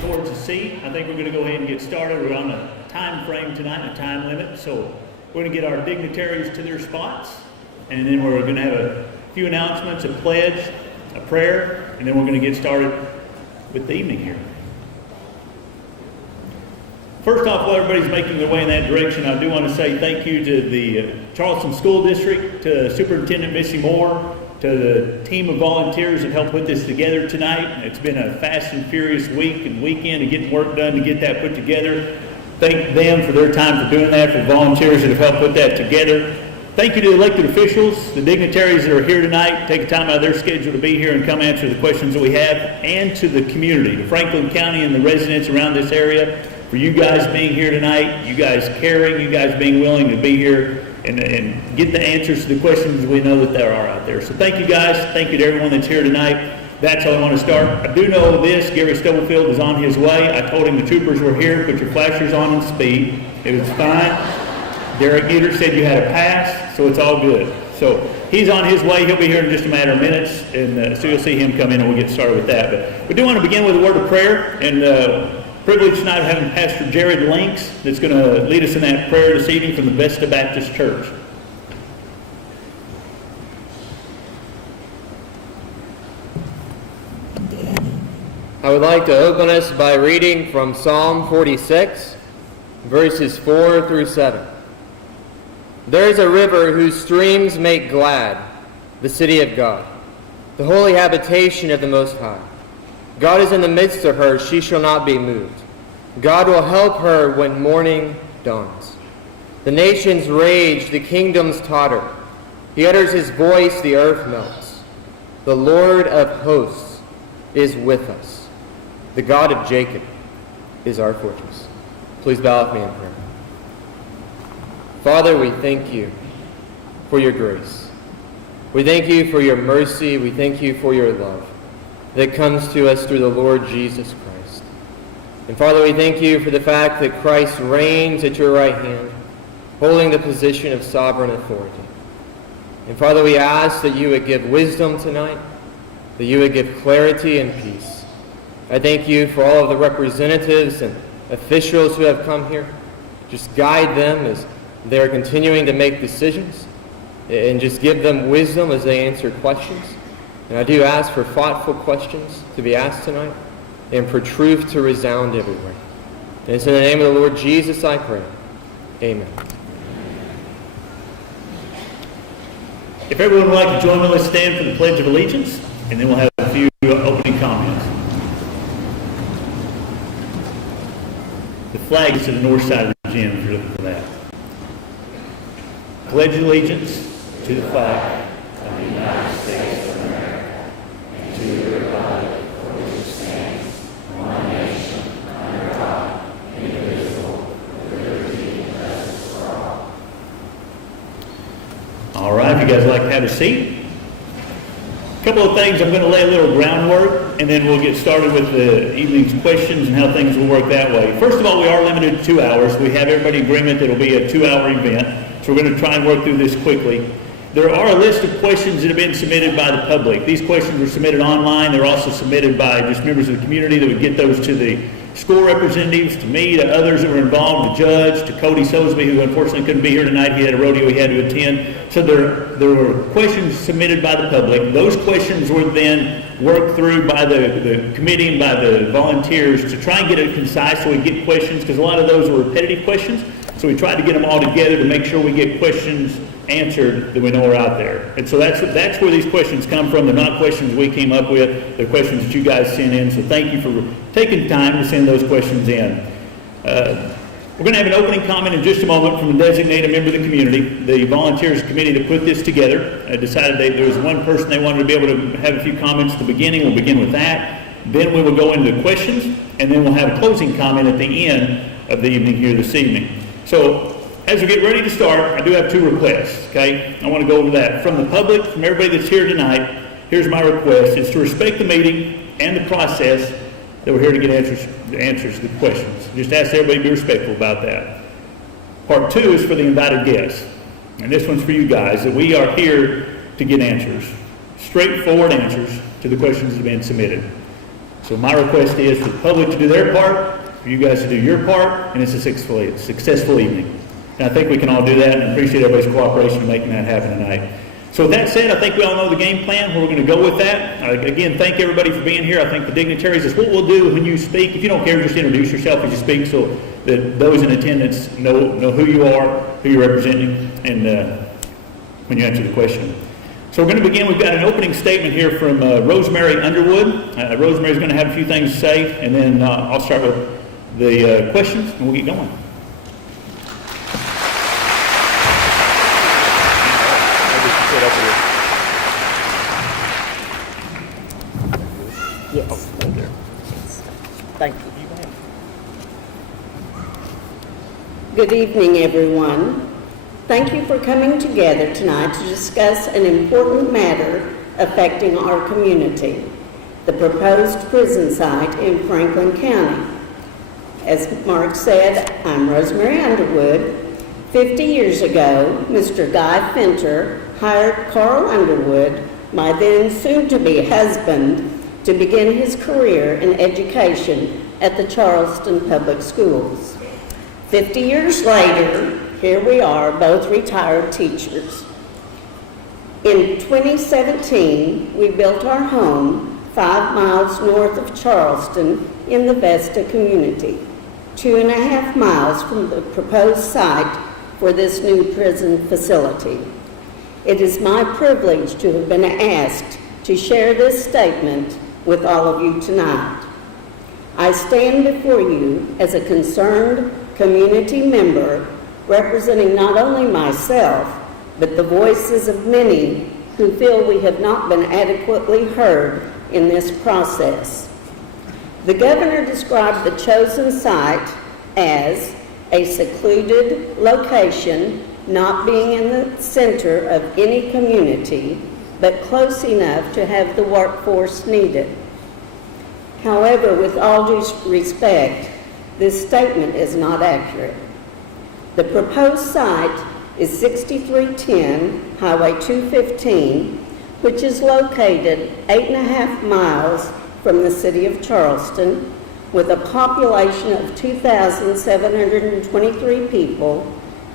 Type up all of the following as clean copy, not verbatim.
towards the seat. I think we're going to go ahead and get started. We're on a time frame tonight, a time limit, so we're going to get our dignitaries to their spots, and then we're going to have a few announcements, a pledge, a prayer, and then we're going to get started with the evening here. First off, while everybody's making their way in that direction, I do want to say thank you to the Charleston School District, to Superintendent Missy Moore, to the team of volunteers that helped put this together tonight. It's been a fast and furious week and weekend of getting work done to get that put together. Thank them for their time for doing that, for the volunteers that have helped put that together. Thank you to the elected officials, the dignitaries that are here tonight, take time out of their schedule to be here and come answer the questions that we have, and to the community, to Franklin County and the residents around this area, for you guys being here tonight, you guys caring, you guys being willing to be here and get the answers to the questions we know that there are out there. So thank you guys. Thank you to everyone that's here tonight. That's how I want to start. I do know this, Gary Stubblefield is on his way. I told him the troopers were here. Put your flashers on and speed. It was fine. Derek Geter said you had a pass, so it's all good. So he's on his way. He'll be here in just a matter of minutes, and so you'll see him come in and we'll get started with that. But we do want to begin with a word of prayer, and privilege tonight of having Pastor Jared Links that's going to lead us in that prayer this evening from the Vesta Baptist Church. I would like to open us by reading from Psalm 46, verses 4 through 7. There is a river whose streams make glad the city of God, the holy habitation of the Most High. God is in the midst of her, she shall not be moved. God will help her when morning dawns. The nations rage, the kingdoms totter. He utters his voice, the earth melts. The Lord of hosts is with us. The God of Jacob is our fortress. Please bow with me in prayer. Father, we thank you for your grace. We thank you for your mercy. We thank you for your love that comes to us through the Lord Jesus Christ. And Father, we thank you for the fact that Christ reigns at your right hand, holding the position of sovereign authority. And Father, we ask that you would give wisdom tonight, that you would give clarity and peace. I thank you for all of the representatives and officials who have come here. Just guide them as they are continuing to make decisions, and just give them wisdom as they answer questions. And I do ask for thoughtful questions to be asked tonight, and for truth to resound everywhere. And it's in the name of the Lord Jesus I pray. Amen. If everyone would like to join me, let's stand for the Pledge of Allegiance, and then we'll have a few opening comments. The flag is to the north side of the gym if you're looking for that. Pledge allegiance to the flag of the United States of America and to the republic for which it stands, one nation, under God, indivisible, with liberty and justice for all. All right, if you guys would like to have a seat. A couple of things, I'm going to lay a little groundwork, and then we'll get started with the evening's questions and how things will work that way. First of all, we are limited to 2 hours. We have everybody in agreement that it'll be a 2-hour event. So we're going to try and work through this quickly. There are a list of questions that have been submitted by the public. These questions were submitted online. They're also submitted by just members of the community that would get those to the school representatives, to me, to others that were involved, the judge, to Cody Sosby, who unfortunately couldn't be here tonight. He had a rodeo he had to attend. So there were questions submitted by the public. Those questions were then worked through by the committee and by the volunteers to try and get it concise so we get questions, because a lot of those were repetitive questions. So we tried to get them all together to make sure we get questions answered that we know are out there. And so that's where these questions come from. They're not questions we came up with. They're questions that you guys sent in. So thank you for taking time to send those questions in. We're going to have an opening comment in just a moment from a designated member of the community. The volunteers committee that put this together decided there was one person they wanted to be able to have a few comments at the beginning. We'll begin with that. Then we will go into questions, and then we'll have a closing comment at the end of the evening here this evening. So as we get ready to start, I do have 2 requests, okay? I want to go over that. From the public, from everybody that's here tonight, here's my request. It's to respect the meeting and the process that we're here to get answers to the questions. Just ask everybody to be respectful about that. Part 2 is for the invited guests. And this one's for you guys, that we are here to get answers. Straightforward answers to the questions that have been submitted. So my request is for the public to do their part, for you guys to do your part, and it's a successful evening. And I think we can all do that, and appreciate everybody's cooperation in making that happen tonight. So with that said, I think we all know the game plan. We're going to go with that. Again, thank everybody for being here. I think the dignitaries is what we'll do when you speak. If you don't care, just introduce yourself as you speak so that those in attendance know who you are, who you're representing, and when you answer the question. So we're going to begin. We've got an opening statement here from Rosemary Underwood. Rosemary's going to have a few things to say, and then I'll start with the questions, and we'll get going. Yes. Thank you. Good evening, everyone. Thank you for coming together tonight to discuss an important matter affecting our community, the proposed prison site in Franklin County. As Mark said, I'm Rosemary Underwood. 50 years ago, Mr. Guy Fenter hired Carl Underwood, my then soon-to-be husband, to begin his career in education at the Charleston Public Schools. 50 years later, here we are, both retired teachers. In 2017, we built our home 5 miles north of Charleston in the Vesta community, 2.5 miles from the proposed site for this new prison facility. It is my privilege to have been asked to share this statement with all of you tonight. I stand before you as a concerned community member representing not only myself, but the voices of many who feel we have not been adequately heard in this process. The governor described the chosen site as a secluded location, not being in the center of any community, but close enough to have the workforce needed. However, with all due respect, this statement is not accurate. The proposed site is 6310 Highway 215, which is located 8.5 miles from the city of Charleston, with a population of 2,723 people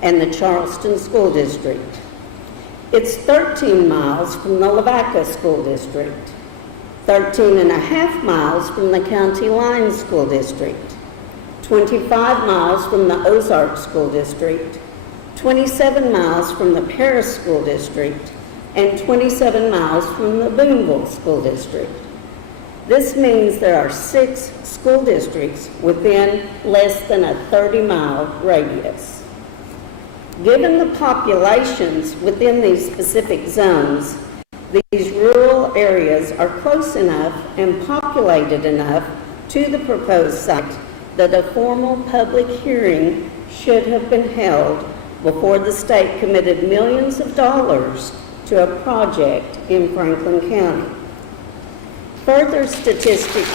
and the Charleston School District. It's 13 miles from the Lavaca School District, 13.5 miles from the County Line School District, 25 miles from the Ozark School District, 27 miles from the Paris School District, and 27 miles from the Boonville School District. This means there are 6 school districts within less than a 30-mile radius. Given the populations within these specific zones, these rural areas are close enough and populated enough to the proposed site that a formal public hearing should have been held before the state committed millions of dollars to a project in Franklin County. Further statistics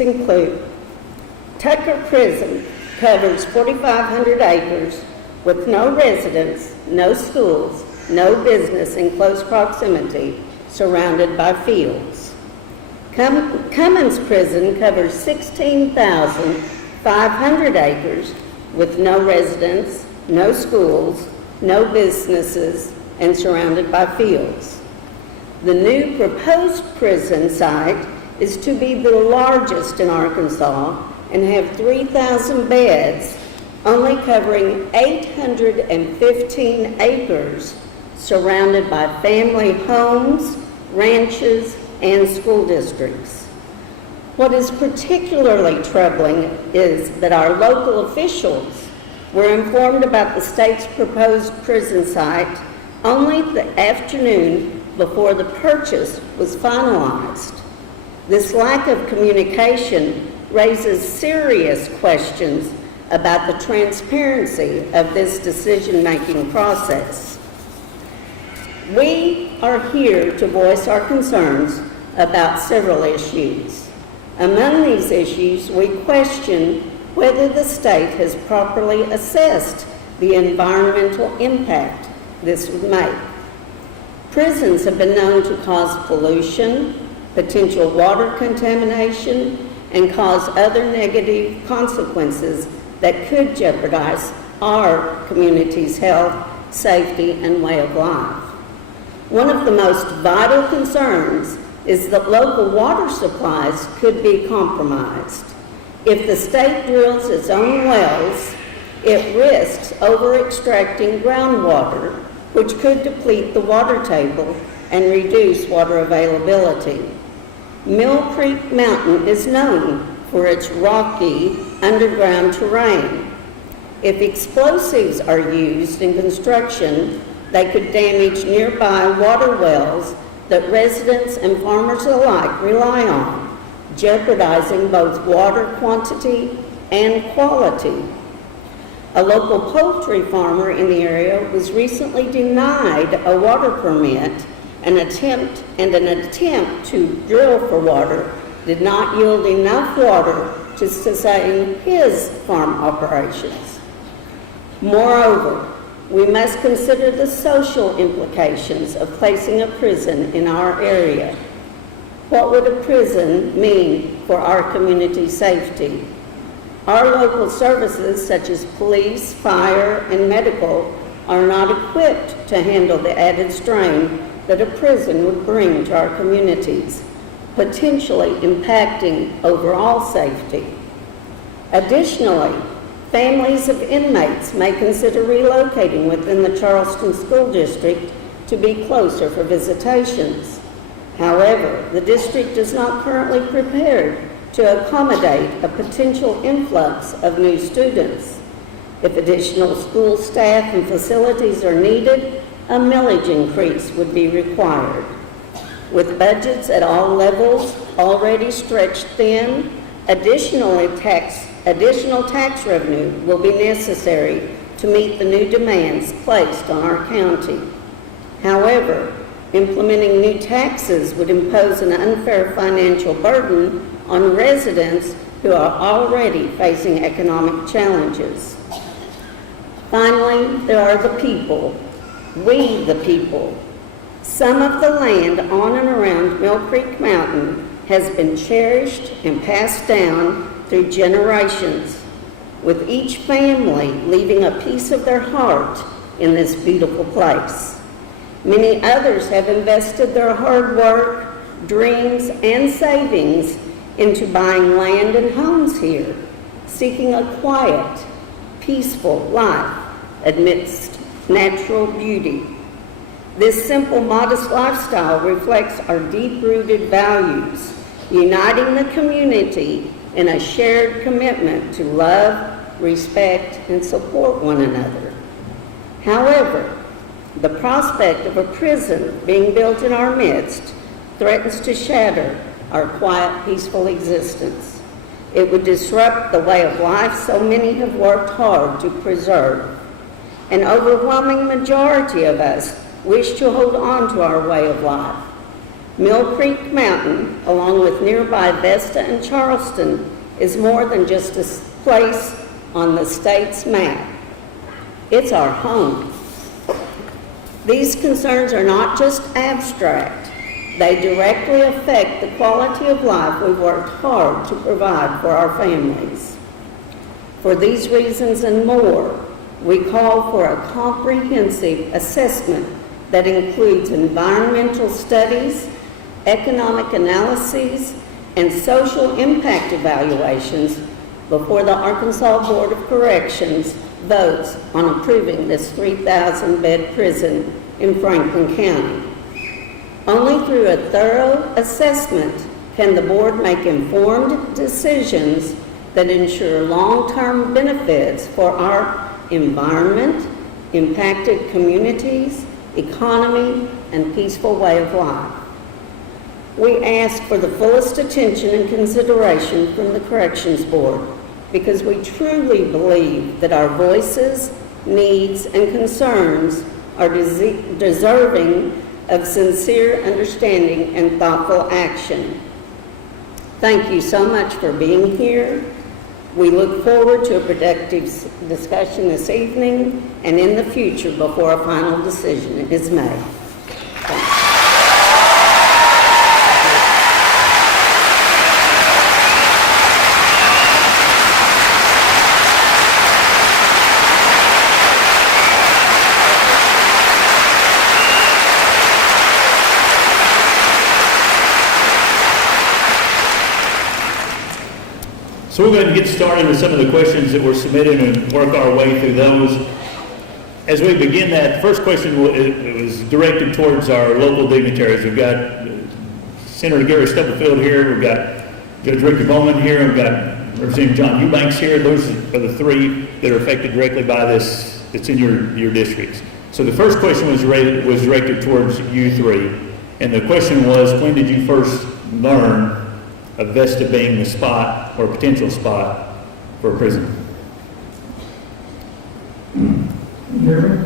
include Tucker Prison covers 4,500 acres with no residents, no schools, no business in close proximity, surrounded by fields. Cummins Prison covers 16,500 acres with no residents, no schools, no businesses, and surrounded by fields. The new proposed prison site is to be the largest in Arkansas and have 3,000 beds, only covering 815 acres, surrounded by family homes, ranches, and school districts. What is particularly troubling is that our local officials were informed about the state's proposed prison site only the afternoon before the purchase was finalized. This lack of communication raises serious questions about the transparency of this decision-making process. We are here to voice our concerns about several issues. Among these issues, we question whether the state has properly assessed the environmental impact this would make. Prisons have been known to cause pollution, potential water contamination, and cause other negative consequences that could jeopardize our community's health, safety, and way of life. One of the most vital concerns is that local water supplies could be compromised. If the state drills its own wells, it risks over-extracting groundwater, which could deplete the water table and reduce water availability. Mill Creek Mountain is known for its rocky underground terrain. If explosives are used in construction, they could damage nearby water wells that residents and farmers alike rely on, jeopardizing both water quantity and quality. A local poultry farmer in the area was recently denied a water permit. An attempt to drill for water did not yield enough water to sustain his farm operations. Moreover, we must consider the social implications of placing a prison in our area. What would a prison mean for our community safety? Our local services, such as police, fire, and medical, are not equipped to handle the added strain that a prison would bring to our communities, potentially impacting overall safety. Additionally, families of inmates may consider relocating within the Charleston School District to be closer for visitations. However, the district is not currently prepared to accommodate a potential influx of new students. If additional school staff and facilities are needed, a millage increase would be required. With budgets at all levels already stretched thin, additional tax revenue will be necessary to meet the new demands placed on our county. However, implementing new taxes would impose an unfair financial burden on residents who are already facing economic challenges. Finally, there are the people. We, the people. Some of the land on and around Mill Creek Mountain has been cherished and passed down through generations, with each family leaving a piece of their heart in this beautiful place. Many others have invested their hard work, dreams, and savings into buying land and homes here, seeking a quiet, peaceful life amidst natural beauty. This simple, modest lifestyle reflects our deep-rooted values, uniting the community in a shared commitment to love, respect, and support one another. However, the prospect of a prison being built in our midst threatens to shatter our quiet, peaceful existence. It would disrupt the way of life so many have worked hard to preserve. An overwhelming majority of us wish to hold on to our way of life. Mill Creek Mountain, along with nearby Vesta and Charleston, is more than just a place on the state's map. It's our home. These concerns are not just abstract. They directly affect the quality of life we've worked hard to provide for our families. For these reasons and more, we call for a comprehensive assessment that includes environmental studies, economic analyses, and social impact evaluations before the Arkansas Board of Corrections votes on approving this 3,000-bed prison in Franklin County. Only through a thorough assessment can the board make informed decisions that ensure long-term benefits for our environment, impacted communities, economy, and peaceful way of life. We ask for the fullest attention and consideration from the Corrections Board because we truly believe that our voices, needs, and concerns are deserving of sincere understanding and thoughtful action. Thank you so much for being here. We look forward to a productive discussion this evening and in the future before a final decision is made. So we're going to get started with some of the questions that were submitted and work our way through those. As we begin that, the first question was directed towards our local dignitaries. We've got Senator Gary Stubblefield here, we've got Judge Ricky Bowman here, we've got Representative John Eubanks here. Those are the three that are affected directly by this that's in your districts. So the first question was directed towards you three. And the question was, when did you first learn of Vesta being the spot or potential spot for a prison? You hear me?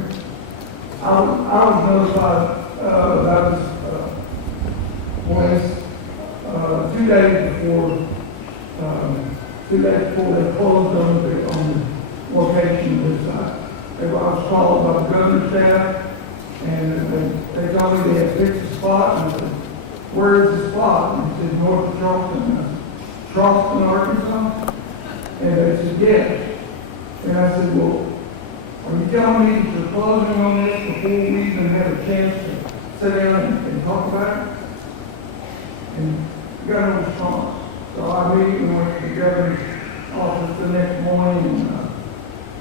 I was notified about this place 2 days before 2 days before they closed on the location of this site. I was called by the governor's staff, and they told me they had fixed the spot, and I said, "Where is the spot?" And he said, "North of Charleston." I said, "Charleston, Arkansas?" And they said, "Yes." And I said, "Well, are you telling me that you're closing on this before we even have a chance to sit down and talk about it?" And got no response. So I immediately went to the governor's office the next morning, and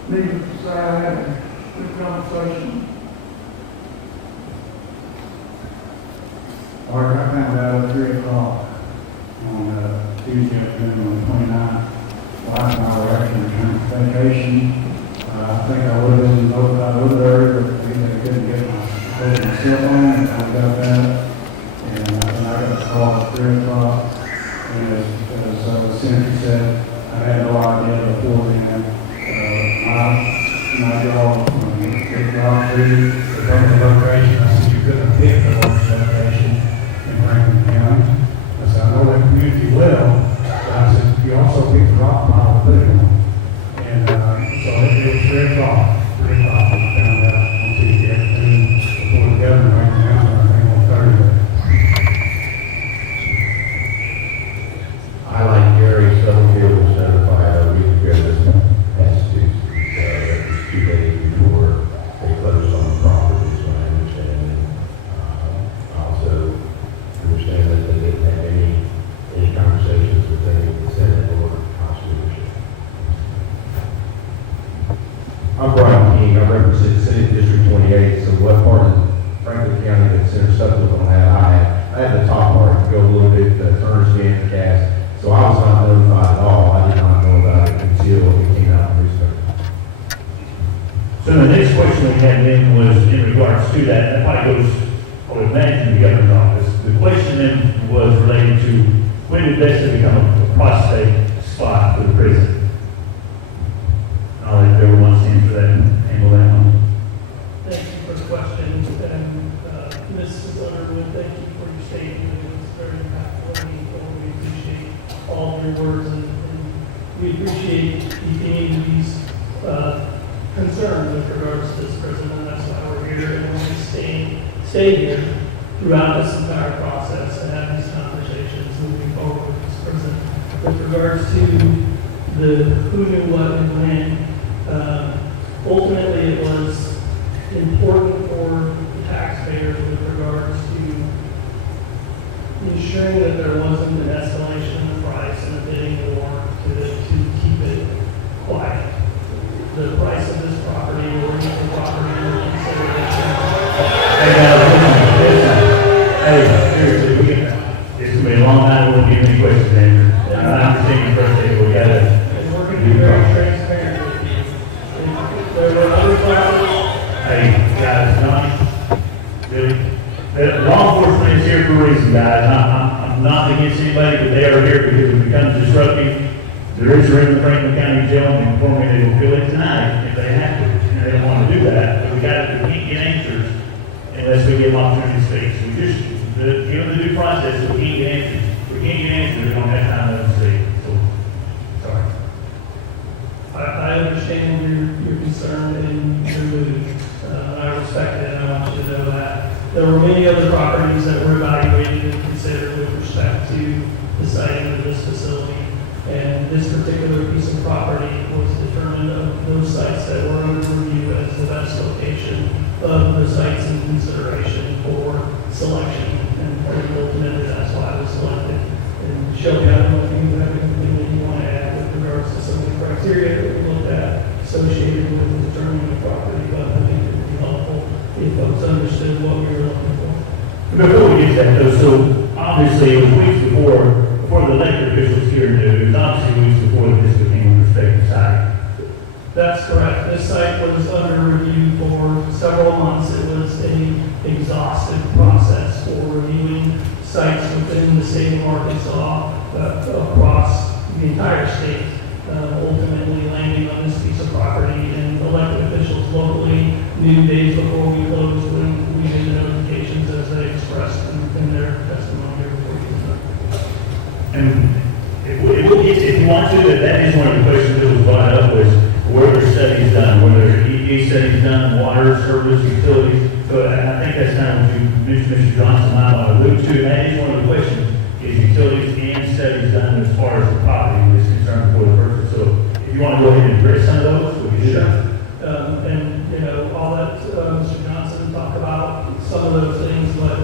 needless to say, I had a good conversation. Or I found out at 3 o'clock on Tuesday afternoon on the 29th. Last night I was actually returned from vacation. I think I would have been notified a little earlier, but I couldn't get my cell phone, and I got that. And then I got a call at 3 o'clock. And as the senator said, I had no idea beforehand. My job, get Rob through the government location. I said, "You couldn't have picked the worst location in Rankin County." I said, "I know that community well," but I said, "You also picked the rock pile to put it on." And so it was 3 o'clock. 3 o'clock, we found out on Tuesday afternoon before the governor went down, I think on Thursday. I, like Gary Stubblefield, was notified a week ago this past Tuesday. It was 2 days before they closed on the property, is what I understand. I also understand that they didn't have any conversations with the Senate or House leadership. I'm Brian King. I represent Senate District 28. So what part of Franklin County that Senator Stubblefield on that? I had the top part to go a little bit, Turner Stand cast. So I was not notified at all. I did not know about it until it came out in the newspaper. So the next question we had then was in regards to that. That probably goes, I would imagine, the governor's office. The question then was related to when did Vesta become a prostate spot for the prison? I'll let everyone answer that and handle that one. Thank you for the question, and Mrs. Underwood, thank you for your statement. It was very impactful, and we appreciate all of your words, and we appreciate you being these concerns with regards to this prison, and that's why we're here, and we're going to stay here throughout this entire process and have these conversations moving forward with this prison. With regards to the who knew what and when, ultimately it was important for the taxpayers with regards to ensuring that there wasn't an escalation in the price and a bidding war to keep it quiet. The price of this property or any property under consideration. Hey, seriously, this will be a long night. We won't get any questions answered. I understand your first we got to. And we're going to be very transparent with you. If there were other properties. Hey, guys, Johnny, the law enforcement is here for a reason, guys. I'm not against anybody, but they are here because it becomes disruptive. There is room in Franklin County Jail, and inform me they will fill it tonight if they have to, and they don't want to do that. But we can't get answers unless we give opportunity to speak. So we just, given the due process, we can't get answers. We can't get answers, we don't have time to let them speak. So, sorry. there were many other properties that were evaluated and considered with respect to the siting of this facility. And this particular piece of property was determined of those sites that were under review as the best location of the sites in consideration for selection. And ultimately, that's why it was selected. And Shelby, I don't know if you have anything that you want to add with regards to some of the criteria that we looked at associated with determining the property, but I think it would be helpful if folks understood what we were looking for. Before we get to that though, so obviously it was weeks before the elected officials here knew, it was obviously weeks before this became a prospective site. That's correct. This site was under review for several months. It was an exhaustive process for reviewing sites within the state of Arkansas, across the entire state, ultimately landing on this piece of property. And elected officials locally knew days before we closed when we made the notifications as they expressed in their testimony here before you. And if you want to, that is one of the questions that was brought up was, were there studies done? Were there EPA studies done, water, service, utilities? So I think that's kind of what you mentioned, Mr. Johnson, might want to allude to. And that is one of the questions, is utilities and studies done as far as the property is concerned for the purpose. So if you want to go ahead and address some of those, we can do that. And, you know, all that Mr. Johnson talked about, some of those things, but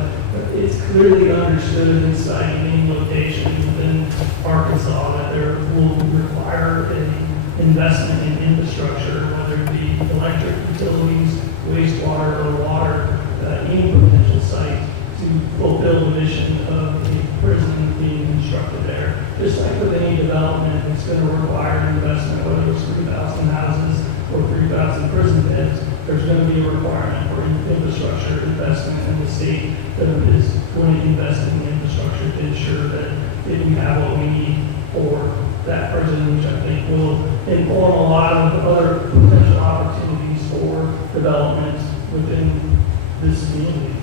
it's clearly understood inside any location within Arkansas that there will require an investment in infrastructure, whether it be electric, utilities, wastewater, or water, any potential site to fulfill the mission of the prison being constructed there. Just like with any development, it's going to require investment, whether it's 3,000 houses or 3,000 prison beds. There's going to be a requirement for infrastructure investment, and the state is going to invest in the infrastructure to ensure that we have what we need for that prison, which I think will inform a lot of other potential opportunities for development within this community.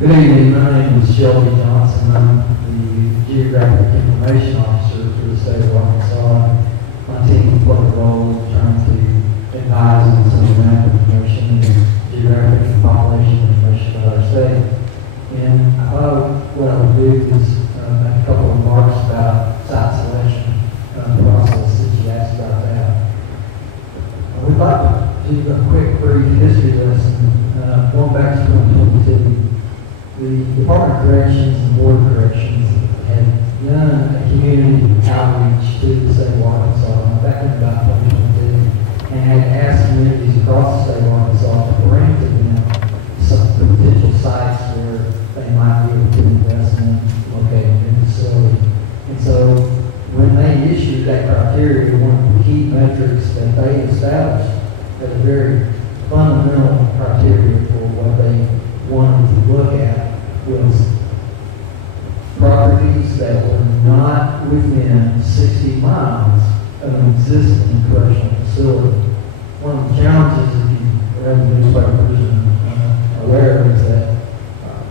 Good evening, my name is Shelby Johnson. I'm the Geographic Information Officer for the state of Arkansas. My team played a role in trying to advise on some of the map information and geographic and population information about our state. And I thought what I would do is make a couple of remarks about site selection process that you asked about that. We'd like to do a quick brief history lesson going back to 2022. The Department of Corrections and Board of Corrections had done a community outreach to the state of Arkansas back in about 2022 and had asked communities across the state of Arkansas to bring to them some potential sites where they might be able to invest in locating a facility. And so when they issued that criteria, one of the key metrics that they established as a very fundamental criteria for what they wanted to look at was properties that were not within 60 miles of an existing correctional facility. One of the challenges, if you read the newspapers and aware of, is that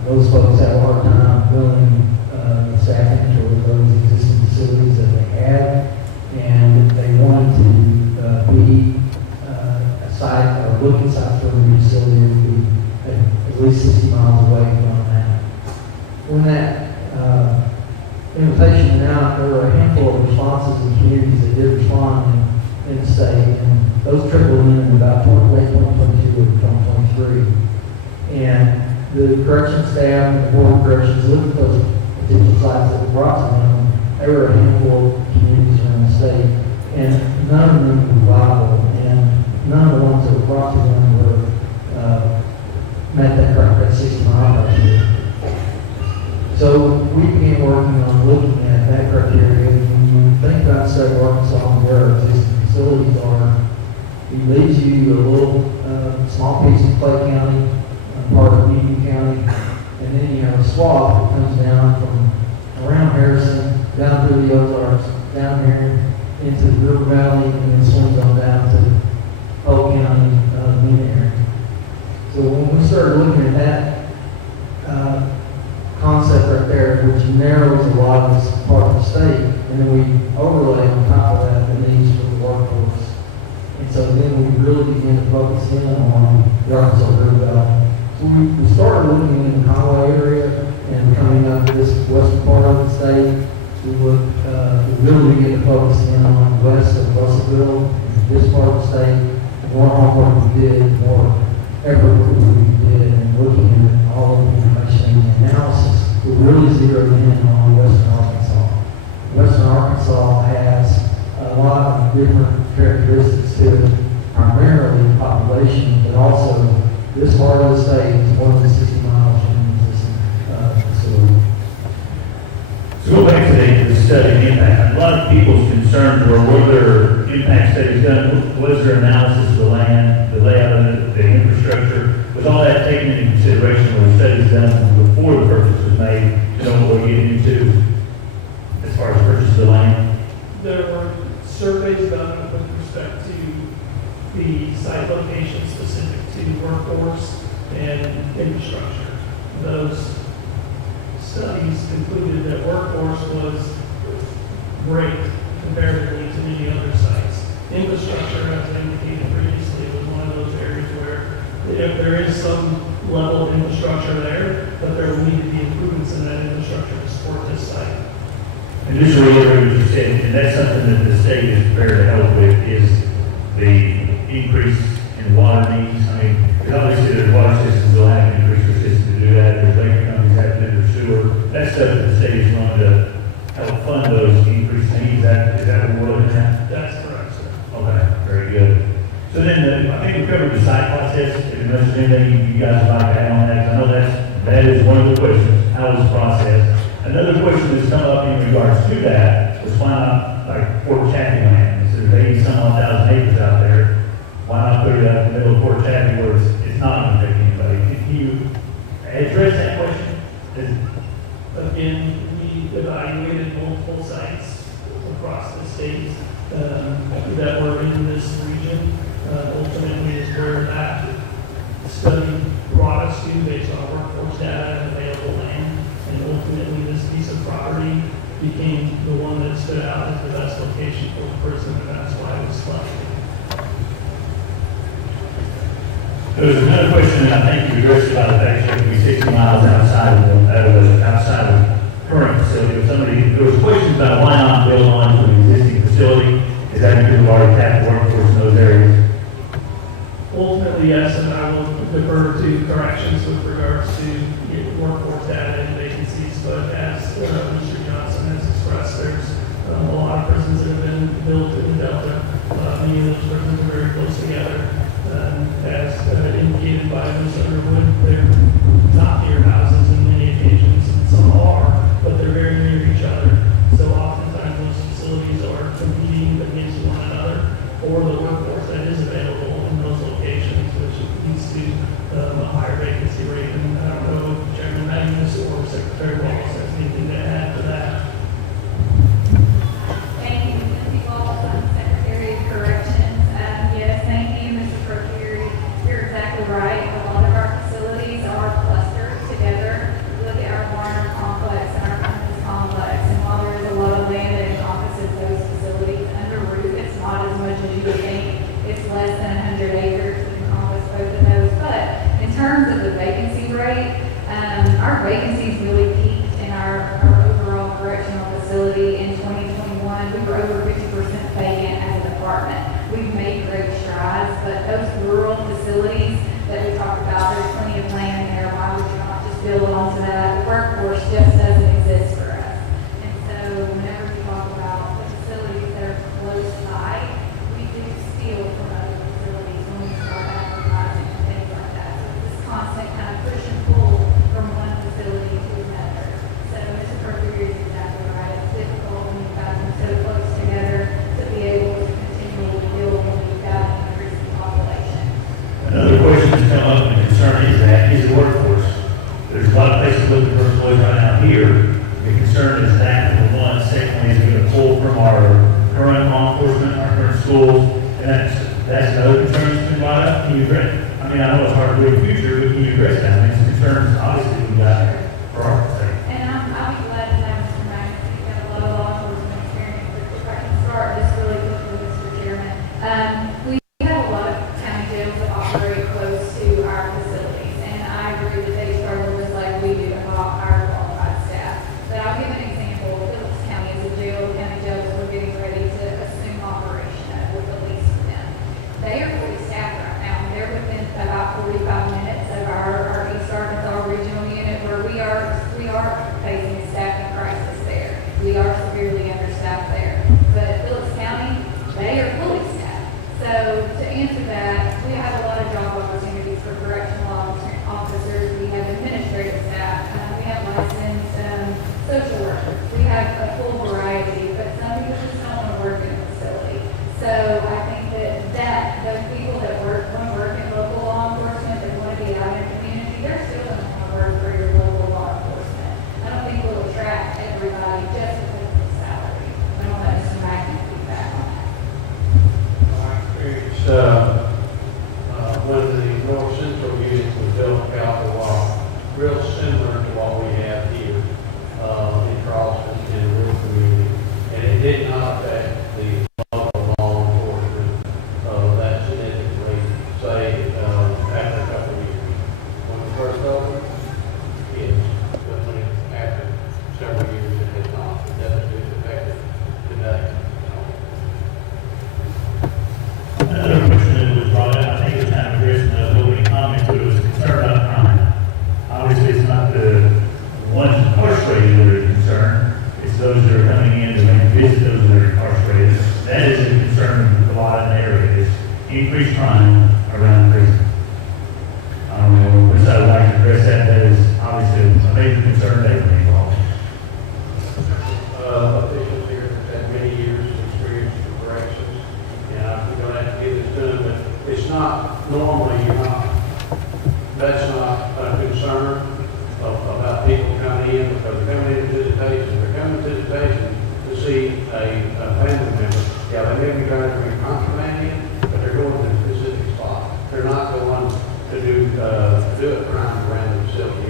those folks have a hard time filling the staffing for those existing facilities that they had, and they wanted to be a site or look at sites for a new facility that would be at least 60 miles away from that. When that invitation went out, there were a handful of responses in communities that did respond in the state, and those trickled in about late 2022 or 2023. And the corrections staff and the Board of Corrections looked at those potential sites that were brought to them. There were a handful of communities around the state, and none of them were viable, and none of the ones that were brought to them were met that 60-mile criteria. So we began working on looking at that criteria. When you think about the state of Arkansas and where our existing facilities are, it leaves you a little small piece of Clay County, part of Union County, and then you have a swath that comes down from around Harrison, down through the Ozarks, down here into the River Valley, and then swings on down to Polk County, Union area. So when we started looking at that concept right there, which narrows a lot of this part of the state, and then we overlay on top of that the needs for the workforce. And so so then we really began to focus in on the Arkansas River Valley. So we started looking in the Conway area and coming up to this western part of the state. We really began to focus in on west of Russellville, this part of the state. The more homework we did, the more effort we did in looking at all of the information and analysis. We really zeroed in on western Arkansas. Western Arkansas has a lot of different characteristics to it, primarily population, but also this part of the state is more than 60 miles from the existing facility. So go back to the study of impact. A lot of people's concerns were there impact studies done? Was there analysis of the land, the layout of the infrastructure? Was all that taken into consideration when the studies done before the purchase was made to know what we're getting into as far as purchase of the land? There were surveys done with respect to the site location specific to workforce and infrastructure. Those studies concluded that workforce was great comparatively to many other sites. Infrastructure, as I indicated previously, was one of those areas where if there is some level of infrastructure there, but there will need to be improvements in that infrastructure to support this site. And just to reiterate what you said, and that's something that the state is prepared to help with, is the increase in water needs. I mean, because obviously there's water systems will have to increase their system to do that. There's electric companies that have to do their sewer. That's stuff that the state is going to help fund those increased needs. Is that what we're looking at? That's correct, sir. Okay, very good. So then, I think we covered the site process. If there's anything you guys would like to add on that, 'cause I know that is one of the questions. How was the process? Another question that's come up in regards to that was why not, like, Fort Chaffee land? There's 80-some-odd thousand acres out there. Why not put it out in the middle of Fort Chaffee where it's not going to affect anybody? Can you address that question? Again, we evaluated multiple sites across the state that were in this region. Ultimately is where that study brought us to based on workforce data and available land. And ultimately, this piece of property became the one that stood out as the best location for the prison, and that's why it was selected. There's another question that I think you addressed about the fact that it could be 60 miles outside of current facility. If there was questions about why not build onto an existing facility. Is that because we've already tapped workforce in those areas? Ultimately, yes, and I will defer to corrections with regards to workforce data and vacancies, but as Mr. Johnson has expressed, there's a lot of prisons that have been built in the Delta. Many of those prisons are very close together. As indicated by Ms. Underwood, they're not near houses in many occasions, and some are, but they're very near each other. So oftentimes those facilities are competing against one another, or the workforce that is available in those locations, which leads to a higher vacancy rate. And I don't know if Chairman Magnus or Secretary Wallace has anything to add to that. Thank you, Mr. Wallace, I'm Secretary of Corrections. Yes, thank you, Mr. Procure. You're exactly right. A lot of our facilities are clustered together. Look at our Warner complex and our Cummins complex, and while there is a lot of land that encompasses those facilities under roof, it's not as much as you would think. It's less than 100 acres that encompass both of those. But in terms of the vacancy rate, our vacancies really peaked in our overall correctional facility in 2021. We were over 50% vacant as a department. We've made great strides, but those rural facilities that we talked about, there's plenty of land there. Why would you not just build onto that? The workforce just doesn't exist for us. And so whenever we talk about the facilities that are close by, we do steal from other facilities when we start advertising and things like that. So it's this constant kind of push and pull from one facility to another. So Mr. Procure is exactly right. It's difficult when you've got them so close together to be able to continually build when you've got an increasing population. Another question that's come up and concern is the workforce. There's a lot of places looking for employees right now here. The concern is that, number one. Secondly, is it going to pull from our current law enforcement, our current schools, and that's another concern that's been brought up. Can you address? I mean, I know it's hard to predict the future, but can you address that? I mean, it's concerns obviously we got for our sake. And I'll be glad to know, Mr. Magnus, you've got a lot of law enforcement experience, but if I can start this really quickly, Mr. Chairman. We have a just because of the salary? I don't let Mr. Mackey feedback on that. My experience, when the North Central unit was built out a while, real similar to what we have here in Charleston in the rural community. And it did not affect the local law enforcement that significantly, say, after a couple of years. When we first opened, yes, but after several years, it has not. It doesn't get affected today. Another question that was brought up, I think it's kind of addressed in the opening comments, but it was concern about crime. Obviously, it's not the ones incarcerated that are concerned, it's those that are coming in to make visit those that are incarcerated. That is a concern with a lot of the area, is increased crime around prison. I don't know, which I would like to address that, that is obviously a major concern that we're involved. Officials here have had many years of experience with corrections, and I'm going to have to give this to them, but it's not normally, that's not a concern about people coming in, because they're coming in to visitation. They're coming to visitation to see a family member. Yeah, they may be going to be contraband, but they're going to a specific spot. They're not going to do a crime around the facility.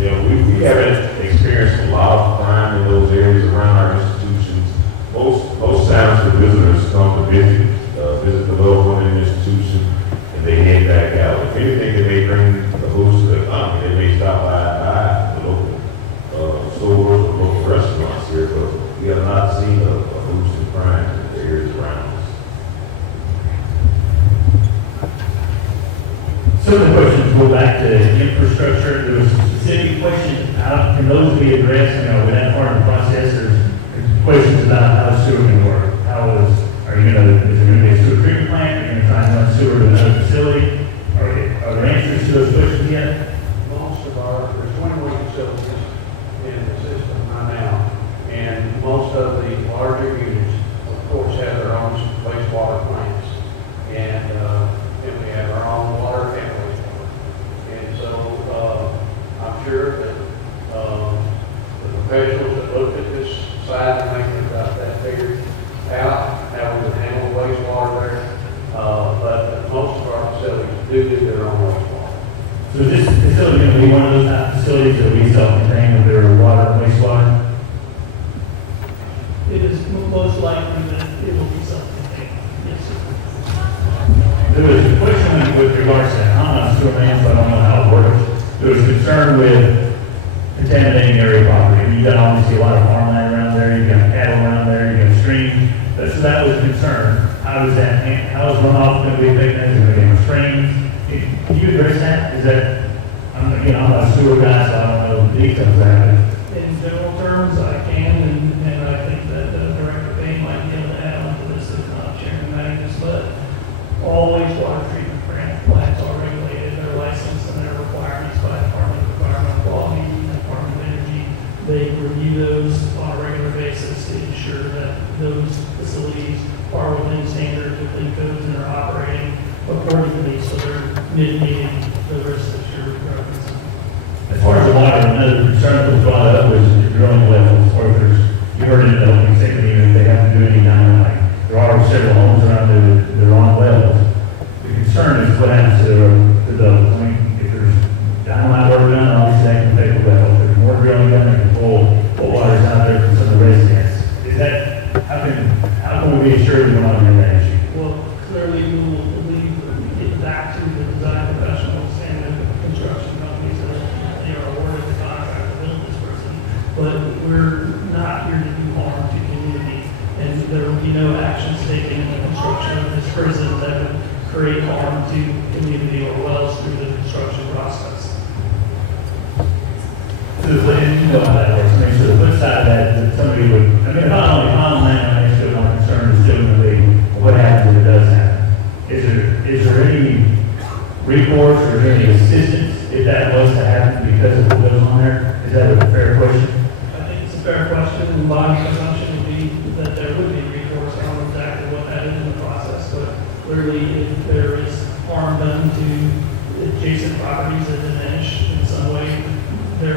Yeah, we haven't experienced a lot of crime in those areas around our institutions. Most times the visitors come to visit the loved one in the institution, and they head back out. If anything, they may bring the host to the economy. They may stop by the local stores or local restaurants here, but we have not seen a boost in crime in the areas around us. Some of the questions go back to infrastructure. There was a specific question, how can those be addressed? You know, with that part of the process, there's questions about how the sewer can work. Is there going to be a sewer treatment plant? Are you going to try and run sewer to another facility? Are there answers to those questions yet? There's 21 facilities in the system right now, and most of the larger units, of course, have their own wastewater plants, and we have our own water and wastewater. And so I'm sure that the professionals that looked at this site and making about that figured out how we would handle wastewater there, but most of our facilities do their own wastewater. So is this facility going to be one of those type of facilities that we self-contain with their water and wastewater? It is most likely that it will be self-contained. Yes, sir. There was a question with regards to, I'm not sewer man, so I don't know how it works. There was concern with contaminating area property. I mean, you've got obviously a lot of farmland around there, you've got cattle around there, you've got streams. So that was a concern. How is runoff going to be affected? Is it going to be streams? Can you address that? Is that, I'm not a sewer guy, so I don't know the details of that. In general terms, I can, and I think that Director Payne might be able to add on to this if not Chairman Magnus, but all wastewater treatment plants are regulated. They're licensed and their requirements by the Department of Environmental Quality and the Department of Energy. They review those on a regular basis to ensure that those facilities are within standards, within codes, and are operating accordingly, so they're mitigating the risks that you're referencing. As far as the water, another concern that was brought up was the drilling wells, or you heard it in the opening statement, even if they have to do any dynamite. There are several homes around there that are on wells. The concern is what happens to those. I mean, if there's dynamite work done, obviously that can affect the well. If there's more drilling done, they can pull what water's out there from some of the residents. Is that, how can we be assured we're not going to have that issue? Well, clearly we will leave it back to the design professionals and the construction companies that they are awarded the contract to build this person. But we're not here to do harm to community, and there will be no actions taken in the construction of this prison that would create harm to community or wells through the construction process. So the flip, you know how that works. I mean, so the flip side of that somebody would, I mean, if I'm on land, I'm still not concerned, is still going to be what happens if it does happen. Is there any recourse or any assistance if that was to happen because of what goes on there? Is that a fair question? I think it's a fair question, and my assumption would be that there would be recourse. I don't know exactly what that is in the process, but clearly if there is harm done to adjacent properties that diminish in some way, there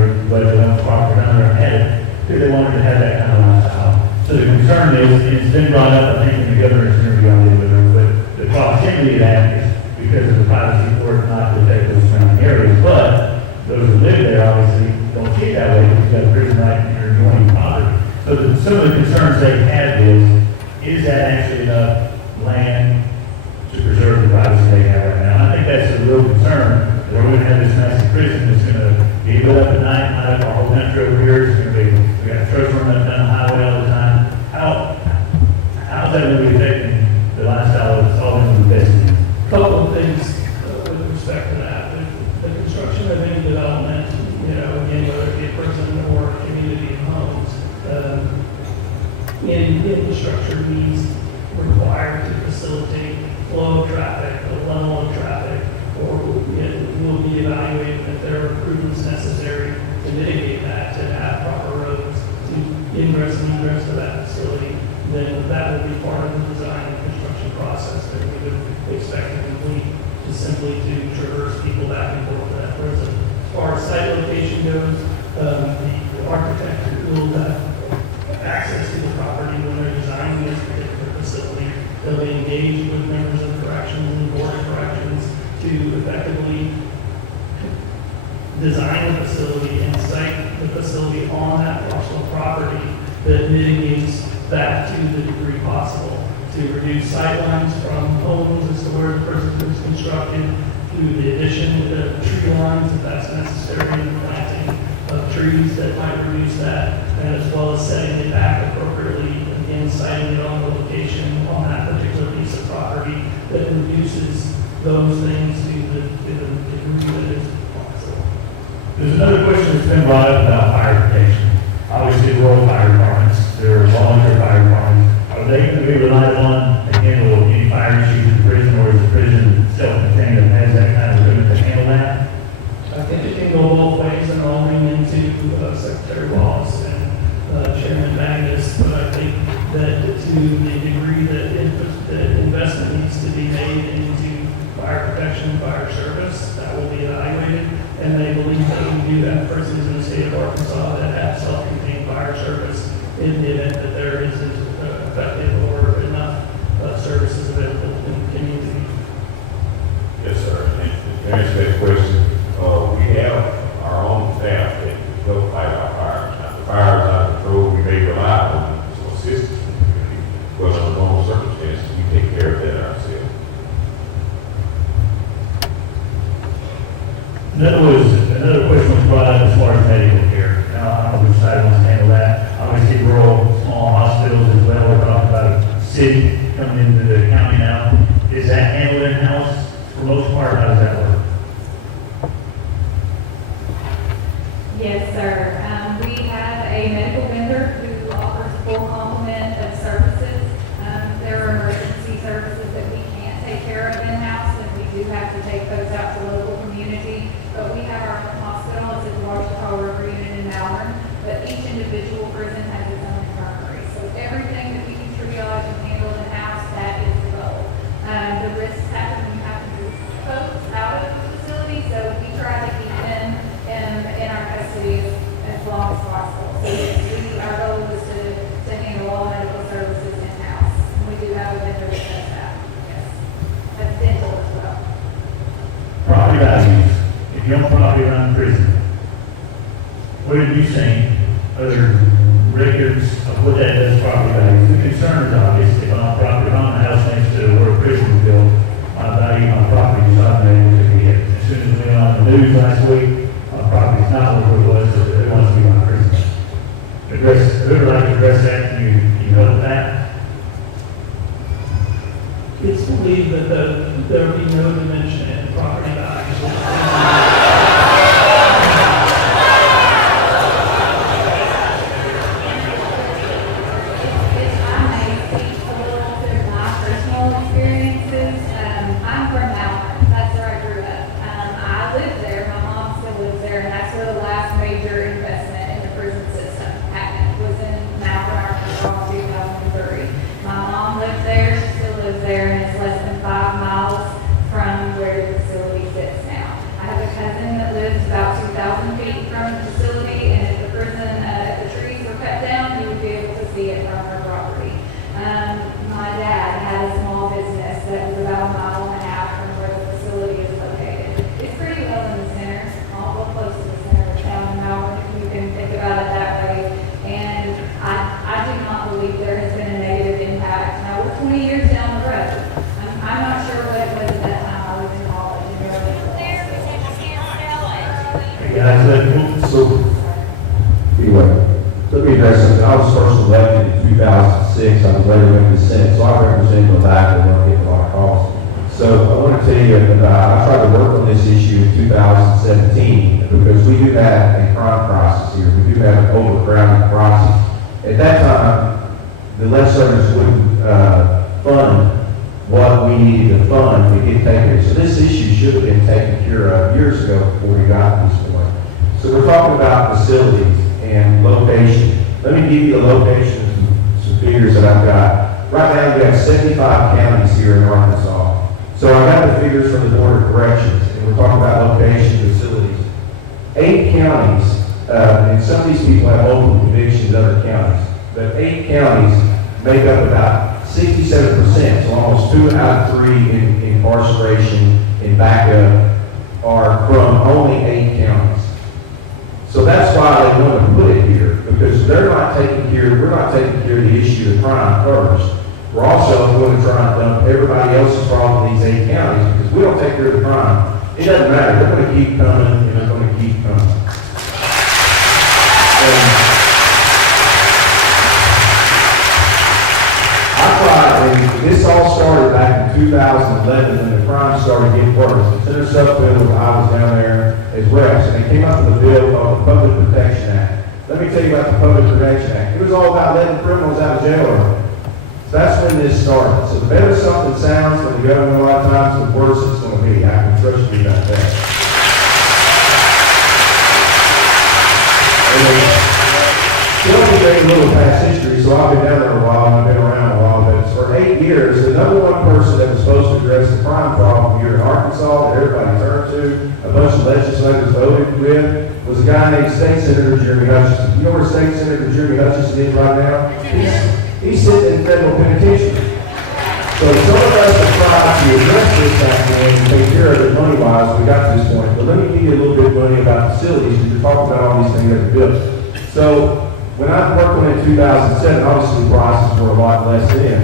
their budget on the property down there and had it, because they wanted to have that kind of lifestyle. So the concern is, it's been brought up, I think, in the governor's interview on the other, but the proximity of that is because of the privacy for it not to affect those surrounding areas. But those who live there obviously don't see it that way because you've got a prison right in your adjoining property. So some of the concerns they had is that actually enough land to preserve the privacy they have right now? And I think that's a real concern. That we're going to have this massive prison that's going to be lit up at night, light up our whole country over here. It's going to be, we got trucks running up down the highway all the time. How's that going to be affecting the lifestyle of solving the best? Couple of things with respect to that. The construction of any development, again, whether it be a prison or a community of homes, infrastructure needs required to facilitate flow of traffic, the level of traffic, or it will be evaluated if there are improvements necessary to mitigate that, to have proper roads, to ingress and egress to that facility. Then that will be part of the design and construction process that we would expect to complete, to simply to traverse people back and forth to that prison. As far as site location goes, the architect will have access to the property when they're designing this particular facility. They'll be engaged with members of corrections and board of corrections to effectively design the facility and site the facility on that parcel of property that mitigates that to the degree possible, to reduce sightlines from homes as to where the prison is constructed, to the addition of tree lines if that's necessary, and planting of trees that might reduce that, and as well as setting it back appropriately, again, siting it on the location on that particular piece of property that reduces those things to the degree that is possible. There's another question that's been brought up about fire protection. Obviously, rural fire departments, there are volunteer fire departments. Are they going to be relied on to handle any fire issues in the prison, or is the prison self-contained and has that kind of equipment to handle that? I think it can go both ways, and I'll bring into Secretary Wallace and Chairman Magnus, but I think that to the degree that investment needs to be made into fire protection, fire service, that will be evaluated, and they believe that we do have prisons in the state of Arkansas that have self-contained fire service in the event that there isn't effective or enough services available in the community. Yes, sir. To answer that question, we have our own staff that help fight our fires. Now, the fires out of control, we may rely on some assistance from the community. Well, under normal circumstances, we take care of that ourselves. Another question was brought up as far as medical care. Now, I don't know which side wants to handle that. Obviously, rural, small hospitals as well. We're talking about a city coming into the county now. Is that handled in-house for most part? How does that work? Yes, sir. We have a medical vendor who offers full complement of services. There are emergency services that we can't take care of in-house, and we do have to take those out to the local community. But we have our own hospital, it's at the Washita River Unit in Malvern, but each individual prison has its own infirmary. So everything that we can triage and handle in-house, that is the goal. The risks happen when you have to move folks out of the facility, so we try to keep them in our custody as long as possible. So yes, our goal is to handle all medical services in-house. And we do have a vendor that does that, yes. That's dental as well. Property values. If you own property around the prison, what have you seen? Other records of what that does to property values? The concern is obvious. If I'm on property, if I'm on a house next to where a prison was built, my value of my property is not able to be hit. As soon as we went on the news last week, my property is not what it was, so it wants to be my prison. Whoever like to address that, can you help with that? It's believed that there will be no dimension in property values. I'm from Malvern. That's where I grew up. I lived there. My mom still Anyway, let me address something. I was first elected in 2006. I was later elected to the Senate, so I represent the back and don't get a lot of calls. So I want to tell you that I tried to work on this issue in 2017 because we do have a crime crisis here. We do have an overcrowding crisis. At that time, the legislators wouldn't fund what we needed to fund to get taken. So this issue should have been taken care of years ago before we got to this point. So we're talking about facilities and location. Let me give you the locations, some figures that I've got. Right now, we have 75 counties here in Arkansas. So I got the figures from the Board of Corrections, and we're talking about location facilities. 8 counties, and some of these people have multiple convictions in other counties, but 8 counties make up about 67%, so almost 2 out of 3 in incarceration and backup are from only 8 counties. So that's why they want to put it here, because we're not taking care of the issue of crime first. We're also going to try and dump everybody else's problem in these 8 counties, because we don't take care of the crime. It doesn't matter, they're going to keep coming, and they're going to keep coming. And this all started back in 2011 when the crime started getting worse. The Senator Suffield, I was down there as well. So they came up with a bill called the Public Protection Act. Let me tell you about the Public Protection Act. It was all about letting criminals out of jail early. So that's when this started. So the better something sounds from the government a lot of times, the worse it's going to be. I can trust you about that. Tell me a little past history, so I've been down there a while and I've been around a while, but for 8 years, the number one person that was supposed to address the crime problem here in Arkansas that everybody turned to, a bunch of legislators voted with, was a guy named State Senator Jeremy Hutchinson. You know where State Senator Jeremy Hutchinson is right now? He's sitting in federal penitentiary. So some of us have tried to address this back then and take care of it money-wise. We got to this point. But let me give you a little bit of money about facilities, because you're talking about all these things that are built. So when I worked on it in 2007, obviously prices were a lot less then.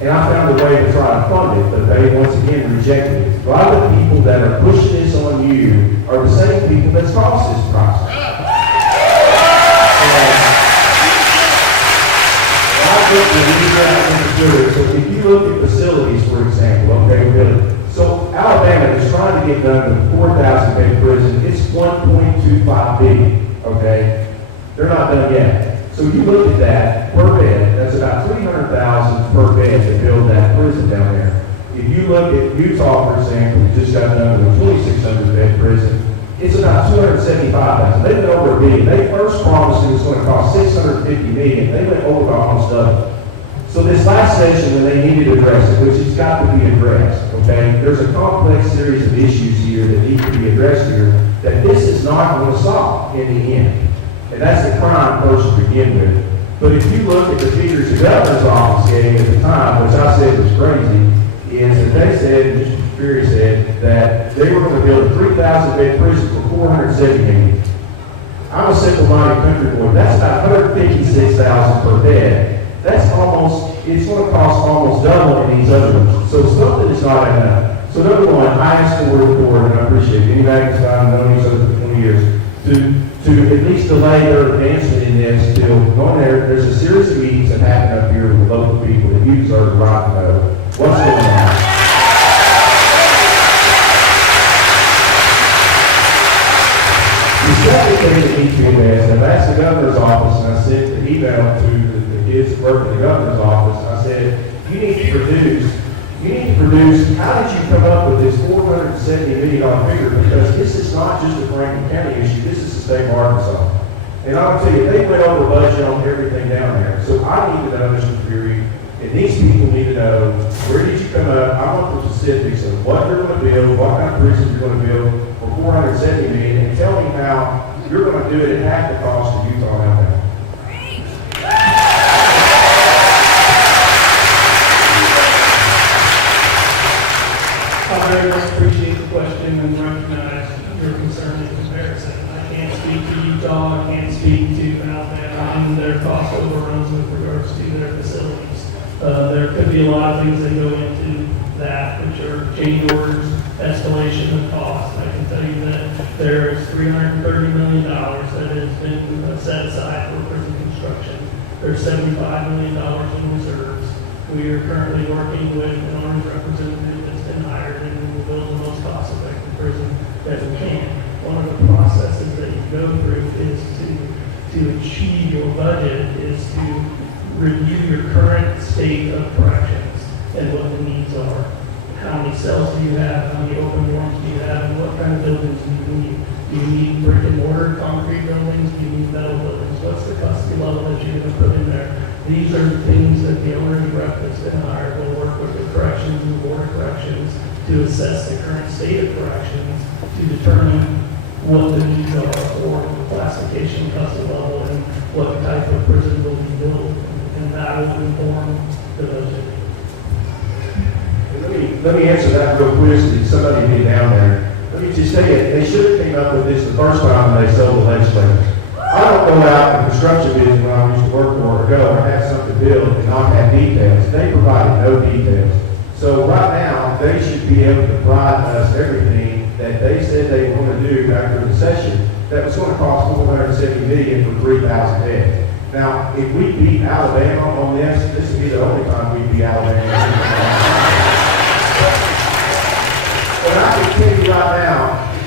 And I found a way to try to fund it, but they once again rejected it. A lot of the people that are pushing this on you are the same people that's caused this crisis. So if you look at facilities, for example, okay, so Alabama is trying to get done with 4,000 bed prison. It's $1.25 billion, okay? They're not done yet. So you look at that per bed, that's about $300,000 per bed to build that prison down there. If you look at Utah, for example, we just got done with a 2,600 bed prison, it's about $275,000. They went over $1 billion. They first promised it was going to cost $650 million. They went over almost double. So this last session, when they needed to address it, which has got to be addressed, okay? There's a complex series of issues here that need to be addressed here that this is not going to solve in the end. And that's the crime first to begin with. But if you look at the figures the governor's office gave at the time, which I said was crazy, is that they said, Mr. Fury said, that they were going to build a 3,000 bed prison for $470 million. I'm a simple-minded country boy. That's about $156,000 per bed. That's almost, it's going to cost almost double in these other ones. So something is not enough. So number one, I asked for a report, and I appreciate it. Anybody that's known each other for 20 years, to at least delay their advancement in this till going there. There's a series of meetings that happen up here with local people that you deserve the right to know what's going on. The second thing that needs to be addressed, I've asked the governor's office, and I sent an email to the kids that work in the governor's office. I said, you need to produce, how did you come up with this $470 million figure? Because this is not just a Franklin County issue, this is the state of Arkansas. And I'll tell you, they went over budget on everything down there. So I need to know, Mr. Fury, and these people need to know, where did you come up? I want the specifics of what you're going to build, what kind of prison you're going to build for $470 million, and tell me how you're going to do it at half the cost of Utah and Alabama. I very much appreciate the question and recognize your concern in comparison. I can't speak to Utah, I can't speak to Alabama and their cost overruns with regards to their facilities. There could be a lot of things that go into that, which are change orders, escalation of costs. I can tell you that there is $330 million that has been set aside for prison construction. There's $75 million in reserves. We are currently working with an armed representative that's been hired, and we'll build the most cost-effective prison that we can. One of the processes that you go through is to achieve your budget is to review your current state of corrections and what the needs are. How many cells do you have? How many open warrants do you have? And what kind of buildings do you need? Do you need brick and mortar concrete buildings? Do you need metal buildings? What's the custody level that you're going to put in there? These are things that the owner and rep that's been hired will work with the corrections and board of corrections to assess the current state of corrections to determine what the needs are for the classification, custody level, and what type of prison will be built, and that will inform the budget. Let me answer that real quick. Somebody be down there. Let me just say it. They should have came up with this the first time when they sold the legislators. I don't go out in the construction business when I used to work for or go or have something to build and not have details. They provided no details. So right now, they should be able to provide us everything that they said they were going to do after the session that was going to cost $470 million for 3,000 beds. Now, if we beat Alabama on this would be the only time we beat Alabama. But I can tell you right now,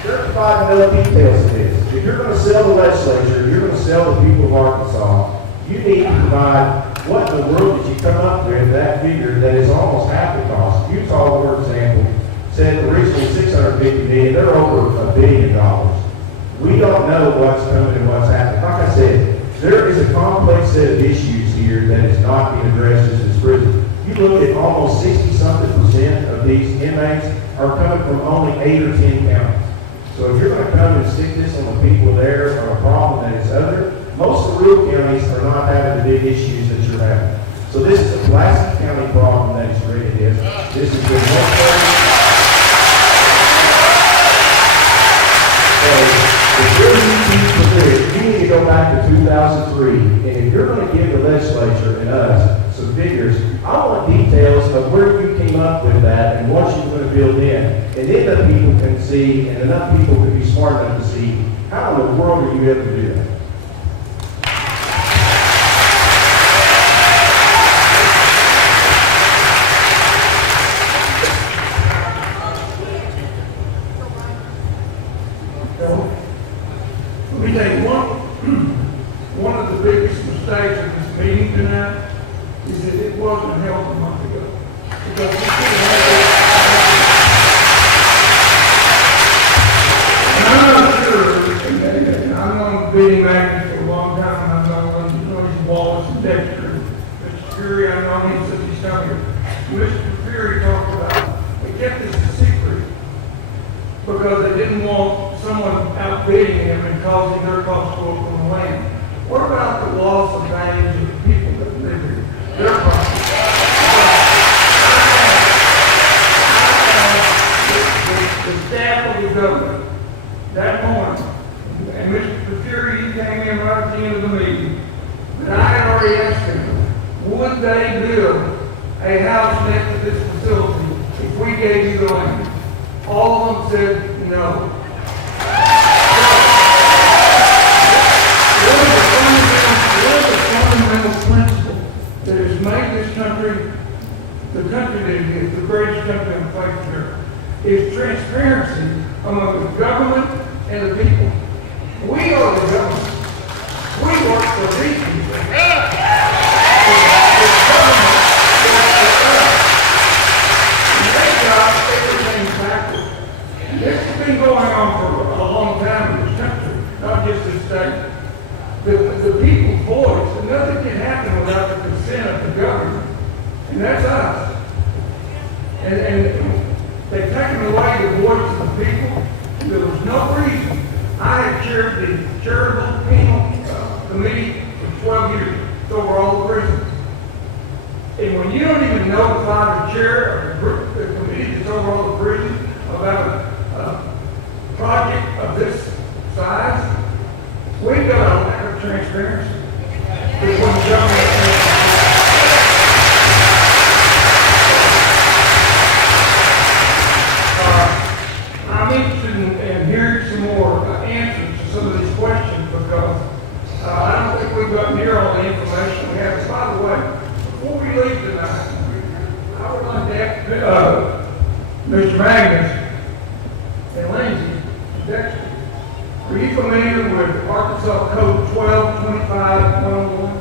they're providing no details to this. If you're going to sell the legislature, you're going to sell the people of Arkansas, you need to provide what in the world did you come up with that figure that is almost half the cost. Utah, for example, said originally $650 million, they're over $1 billion. We don't know what's coming and what's happening. Like I said, there is a complex set of issues here that is not being addressed in this prison. You look at almost 60-something% of these inmates are coming from only 8 or 10 counties. So if you're going to come and stick this on the people there or a problem that is other, most of the real counties are not having the big issues that you're having. So this is a Pulaski County problem that is created this. This has been one thing. If you're you need to go back to 2003, and if you're going to give the legislature and us some figures, I want details of where you came up with that and what you're going to build in. And then the people can see, and enough people can be smart enough to see, how in the world are you able to do that? Let me tell you, one of the biggest mistakes in this meeting tonight is that it wasn't held a month ago. Because we should have had this. And I'm not sure, and I'm on beating magnets for a long time, and I've known these Wallace and Dexter. Mr. Fury, I've known him since he's come here. Mr. Fury talked about, they kept this a secret because they didn't want someone outbidding him and causing their costs to go up on the land. What about the loss of values of the people that live here? Their property. The staff of the government, that morning, and Mr. Fury, he came in right at the end of the meeting, and I had already asked him, would they build a house next to this facility if we gave you the land? All of them said no. One of the fundamental principles that has made this country the country that it is, the greatest country on the face of the earth, is transparency among the government and the people. We are the government. We work for these people. The government works for us. And they got everything backwards. And this has been going on for a long time in this country, not just this state. The people's voice, and nothing can happen without the consent of the government. And that's us. And they've taken away the voice of the people. There was no reason. I have chaired the charitable penal committee for 12 years. It's over all the prisons. And when you don't even notify the chair of the committee that's over all the prisons about a project of this size, we've got a lack of transparency. Because when the government we've got near all the information we have. By the way, before we leave tonight, I would like to ask Mr. Magnus and Lindsay, Dexter, are you familiar with Arkansas Code 1225-101?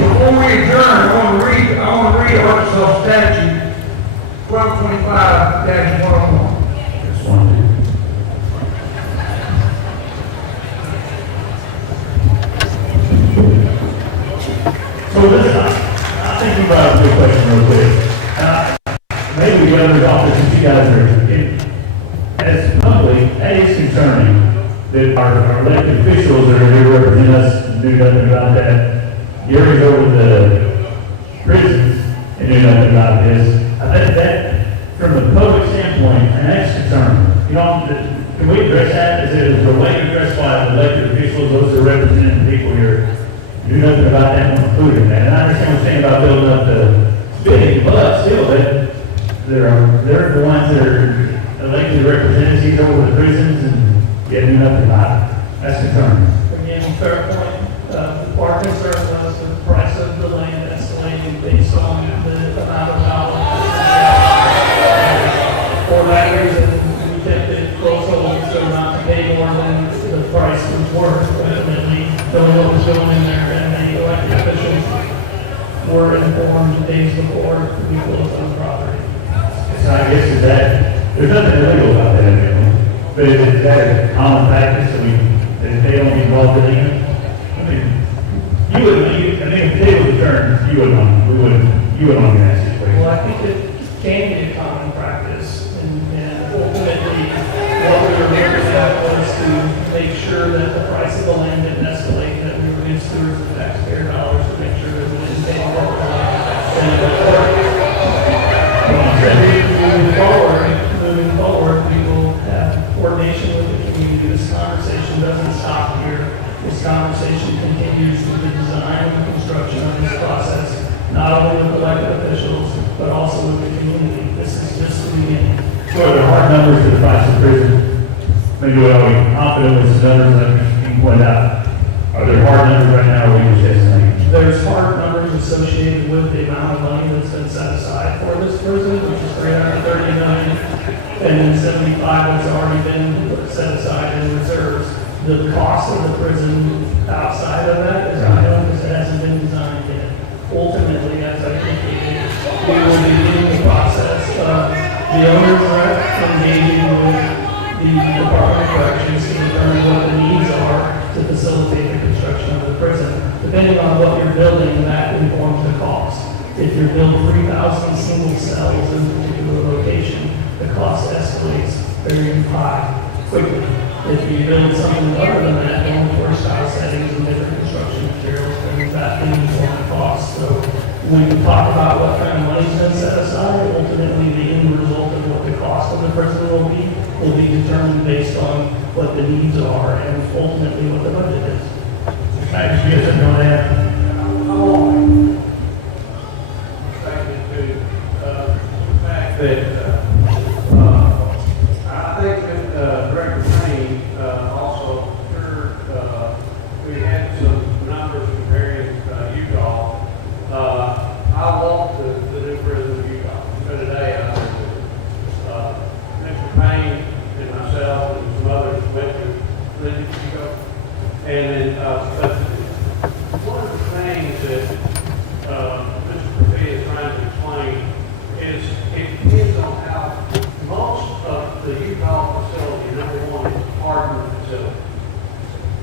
Before we adjourn, I want to read Arkansas statute 1225-101. Just one, so this, I think you brought up a good question real quick. Maybe we get under office since you guys are in, as public, that is concerning that our elected officials that are here to represent us do nothing about that. Gary's over the prisons and do nothing about this. I think that, from the public standpoint, and that's concerning. You know, can we address that? Is there a way to address why elected officials, those that are representing the people here, do nothing about that and include in that? And I understand what you're saying about building up the bidding, but still, they're the ones that are elected representatives over the prisons and yet do nothing about it. That's concerning. Again, fair point. Our concern was the price of the land escalating based on the amount of dollars. For that reason, we kept it close hold so not to pay more than the price was worth. Ultimately, knowing what was going in there, and the elected officials were informed days before we closed on the property. So I guess is that, there's nothing illegal about that, evidently. But is that a common practice that they don't get involved in it? I mean, you wouldn't, if the table was turned, you wouldn't want to get that situation. Well, I think it can be a common practice, and ultimately, what we were looking at was to make sure that the price of the land didn't escalate, that we were good stewards of taxpayer dollars to make sure that we didn't pay more for Moving forward, we will have coordination with the community. This conversation doesn't stop here. This conversation continues with the design and construction of this process, not only with elected officials, but also with the community. This is just the beginning. So are there hard numbers for the price of prison? Maybe we are confident with the numbers that you can point out. Are there hard numbers right now, or are we just estimating? There's hard numbers associated with the amount of money that's been set aside for this prison, which is $330 million, and then 75 that's already been set aside in reserves. The cost of the prison outside of that is unknown because it hasn't been designed yet. Ultimately, as I indicated, we will begin the process of the owner's rep engaging with the Department of Corrections to determine what the needs are to facilitate the construction of the prison. Depending on what you're building, that informs the cost. If you're building 3,000 single cells in a particular location, the cost escalates very high quickly. If you build something other than that, more floor-style settings and different construction materials, then that can inform the cost. So when we talk about what kind of money's been set aside, ultimately the end result of what the cost of the prison will be determined based on what the needs are and ultimately what the budget is. Max, you have something on that? The fact that I think that Director Payne also heard we had some numbers comparing Utah. I walked the new prison of Utah. So today I went to Mr. Payne and myself and some others went to Lindsay Chico. And then, but one of the things that Mr. Profit is trying to explain is it depends on how most of the Utah facility, number one, is a hardened facility.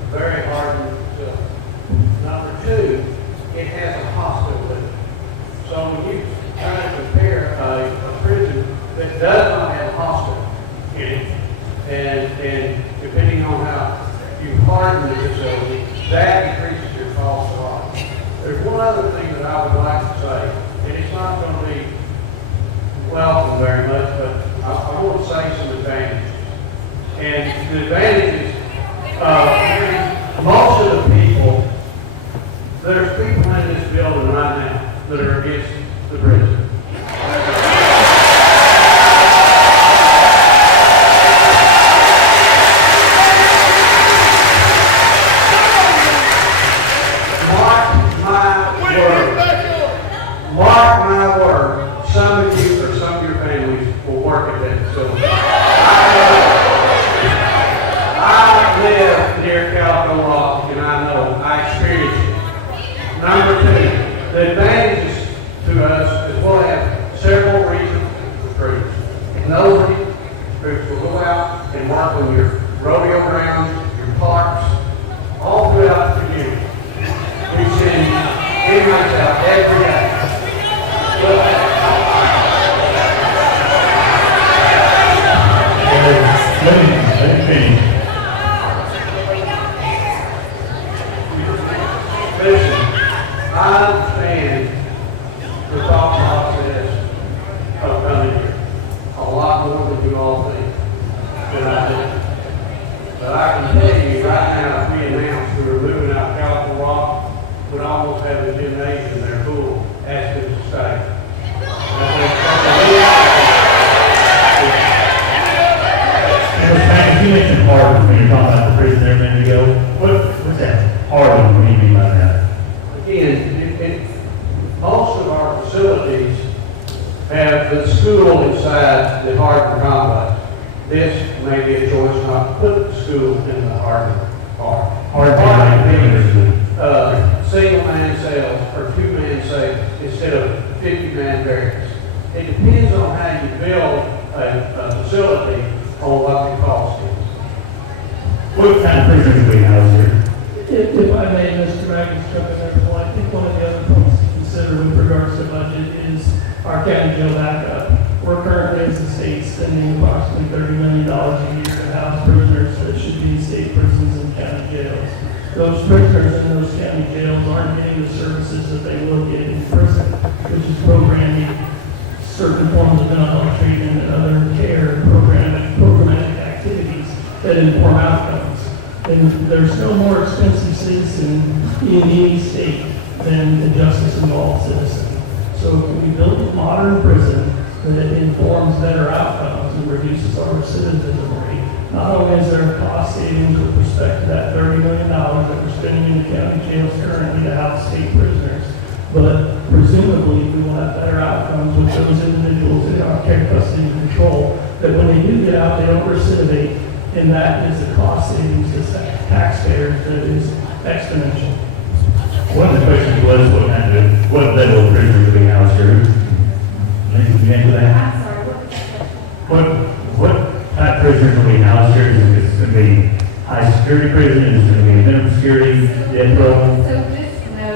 A very hardened facility. Number two, it has a hospital with it. So when you try to compare a prison that does not have a hospital in it, and depending on how you harden the facility, that increases your cost a lot. There's one other thing that I would like to say, and it's not going to be welcome very much, but I want to say some advantages. And the advantages, most of the people, there's people in this building right now that are against the prison. facilities have the school inside the Hardin complex. This may be a choice not to put the school in the Hardin part. Single-man sales or two-man sales instead of 50-man barracks. It depends on how you build a facility on what the cost is. What kind of prisoners do we house here? If I may, Mr. Magnus, jump in there, well, I think one of the other points to consider with regards to budget is our county jail backup. We're currently, as a state, spending approximately $30 million a year to house prisoners that should be in state prisons and county jails. Those prisoners in those county jails aren't getting the services that they will get in prison, which is programming, certain forms of mental health treatment, and other care, programmatic activities that inform outcomes. And there's no more expensive citizen in any state than a justice-involved citizen. So if we build a modern prison that informs better outcomes and reduces our recidivism rate, not only is there a cost savings with respect to that $30 million that we're spending in the county jails currently to house state prisoners, but presumably we will have better outcomes with those individuals in our care, custody, and control, that when they do get out, they don't recidivate, and that is a cost savings to taxpayers that is exponential. One of the questions was what level of prisoners do we house here? Can you answer that? I'm sorry, what was that question? What type of prisoners do we house here? Is it going to be high security prison? Is it going to be minimum security, death row? So just, no.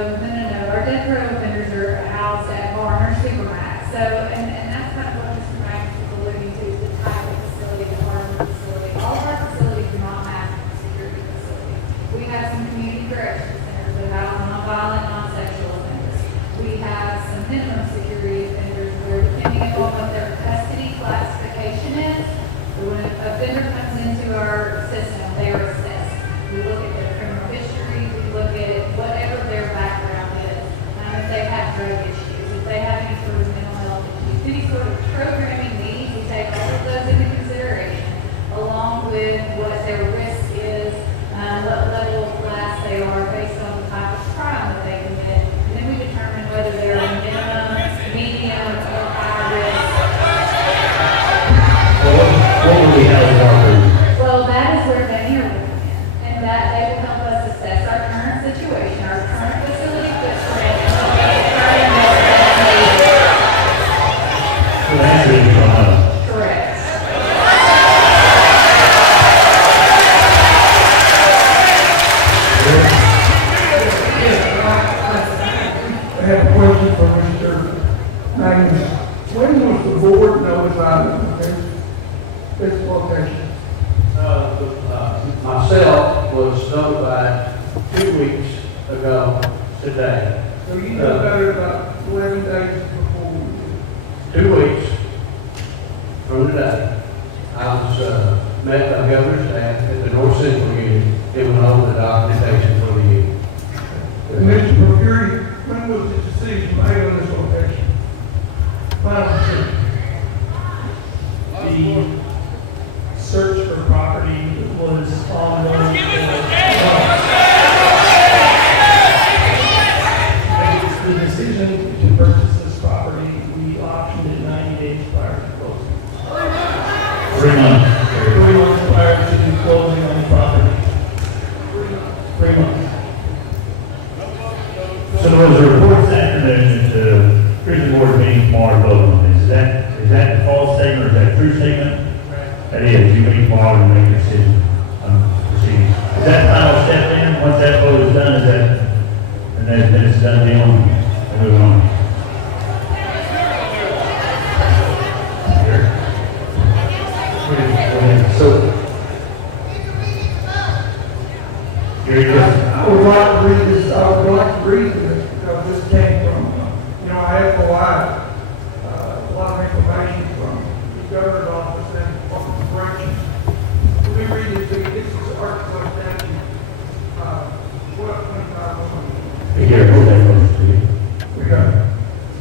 Our death row offenders are housed at Barn or Supermax. So, and that's kind of what Mr. Max was alluding to, the type of facility, the Barn facility. All of our facilities do not have security facilities. We have some community corrections centers that house nonviolent, non-sexual offenders. We have some minimum security offenders where, depending on what their custody classification is, when an offender comes into our system, they are assessed. We look at their criminal history, we look at whatever their background is. If they have drug issues, if they have any sort of mental health issues, any sort of programming needs, we take all of those into consideration, along with what their risk is, what level of class they are based on the type of crime that they commit. And then we determine whether they're a minimum, medium, or high risk. What will we house in our prisons? Well, that is where Vanir will come in, and that they will help us assess our current situation, our current facility footprint, and help us determine whether that needs. So the answer is from us. Correct. I have a question for Mr. Magnus. When was the board notified of this location? Myself was notified 2 weeks ago today. So you know about it about 11 days before we did. 2 weeks from today, I was met by Governor's staff at the North Central Union. It went over the documentation for the union. And Mr. Procure, when was the decision made on this location? Final decision. The search for property was ongoing. The decision to purchase this property, we auctioned it 90 days prior to closing. 3 months. 3 months prior to closing on the property. 3 months. So there was a report this afternoon that the prison board meeting tomorrow to vote on this. Is that a false statement or is that a true statement? That is, you meet tomorrow and make a decision on proceeding. Is that final step then? Once that vote is done, is that, and then it's done deal and move on? So, I would like to read this, because this came from, I have provided a lot of information from the governor's office and Department of Corrections. Let me read this to you. This is Arkansas statute, 1225. Be careful, that goes to you. We got it.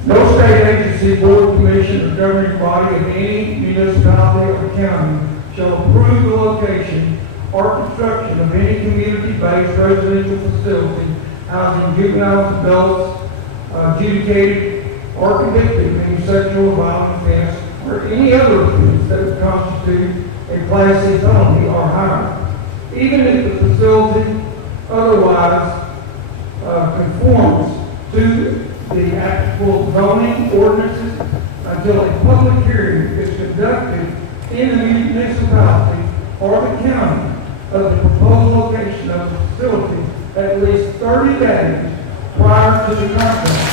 No state agency, board, commission, or governing body of any municipality or county shall approve the location or construction of any community-based residential facility housing juveniles, adults, adjudicated or convicted of any sexual or violent offense or any other offense that would constitute a Class C felony or higher, even if the facility otherwise conforms to the applicable zoning ordinances until a public hearing is conducted in the municipality or the county of the proposed location of the facility at least 30 days prior to the contract.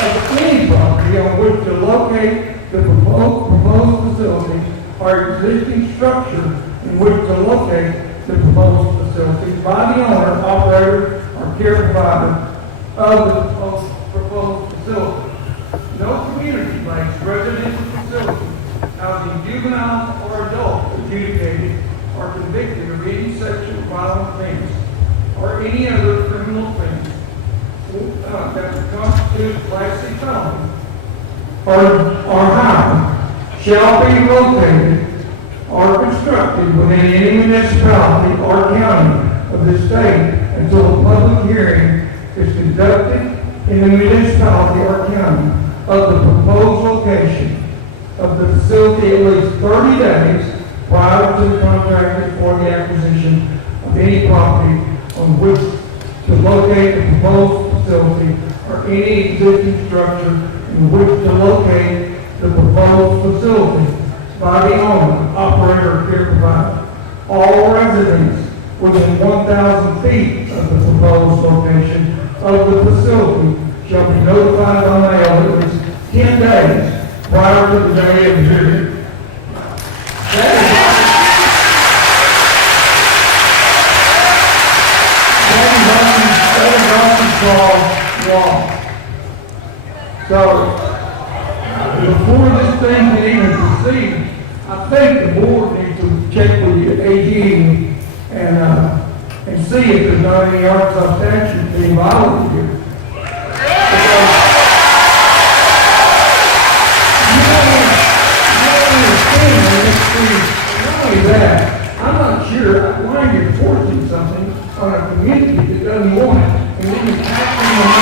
Of any property on which to locate the proposed facility or existing structure in which to locate the proposed facility by the owner, operator, or care provider of the proposed facility. No community-based residential facility housing juveniles or adults adjudicated or convicted of any sexual violent offense or any other criminal offense that would constitute Class C felony or higher shall be located or constructed within any municipality or county of this state until a public hearing is conducted in the municipality or county of the proposed location of the facility at least 30 days prior to the contractor for the acquisition of any property on which to locate the proposed facility or any existing structure in which to locate the proposed facility by the owner, operator, or care provider. All residents within 1,000 feet of the proposed location of the facility shall be notified by mail at least 10 days prior to the day of the hearing. That is law. So, before this thing can even proceed, I think the board needs to check with the AG and see if there's not any Arkansas statute being violated here. Not only that, I'm not sure why you're forcing something on a community that doesn't want it, and then you're acting on my.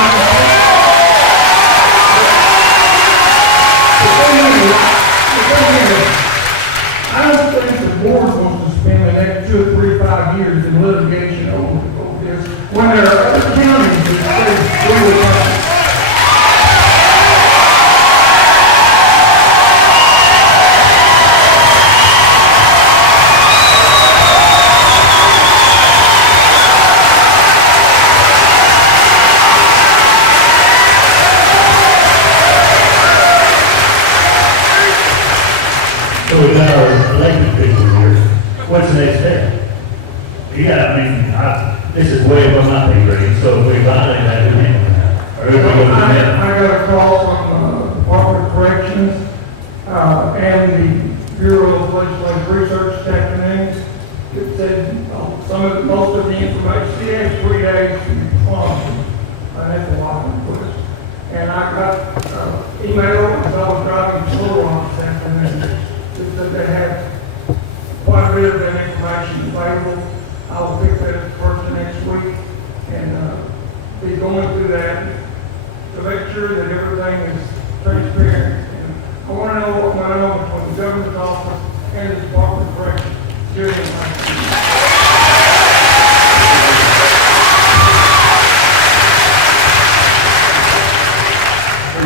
I don't think the board wants to spend the next 2 or 3, 5 years in litigation over this, when there are other counties that say, we will So we got our elected officials here. What's the next step? This is way above my pay grade, so if we violate that, we can't. Or if we go to the net. I got a call from the Department of Corrections and the Bureau of Legislative Research this afternoon that said most of the information, she has 3 days to respond. That's a lot of requests. And I got email as I was driving slow on this afternoon that said they had quite a bit of that information available. I'll pick that up first next week and be going through that to make sure that everything is transparent. And I want to know what went on between the governor's office and the Department of Corrections during the election.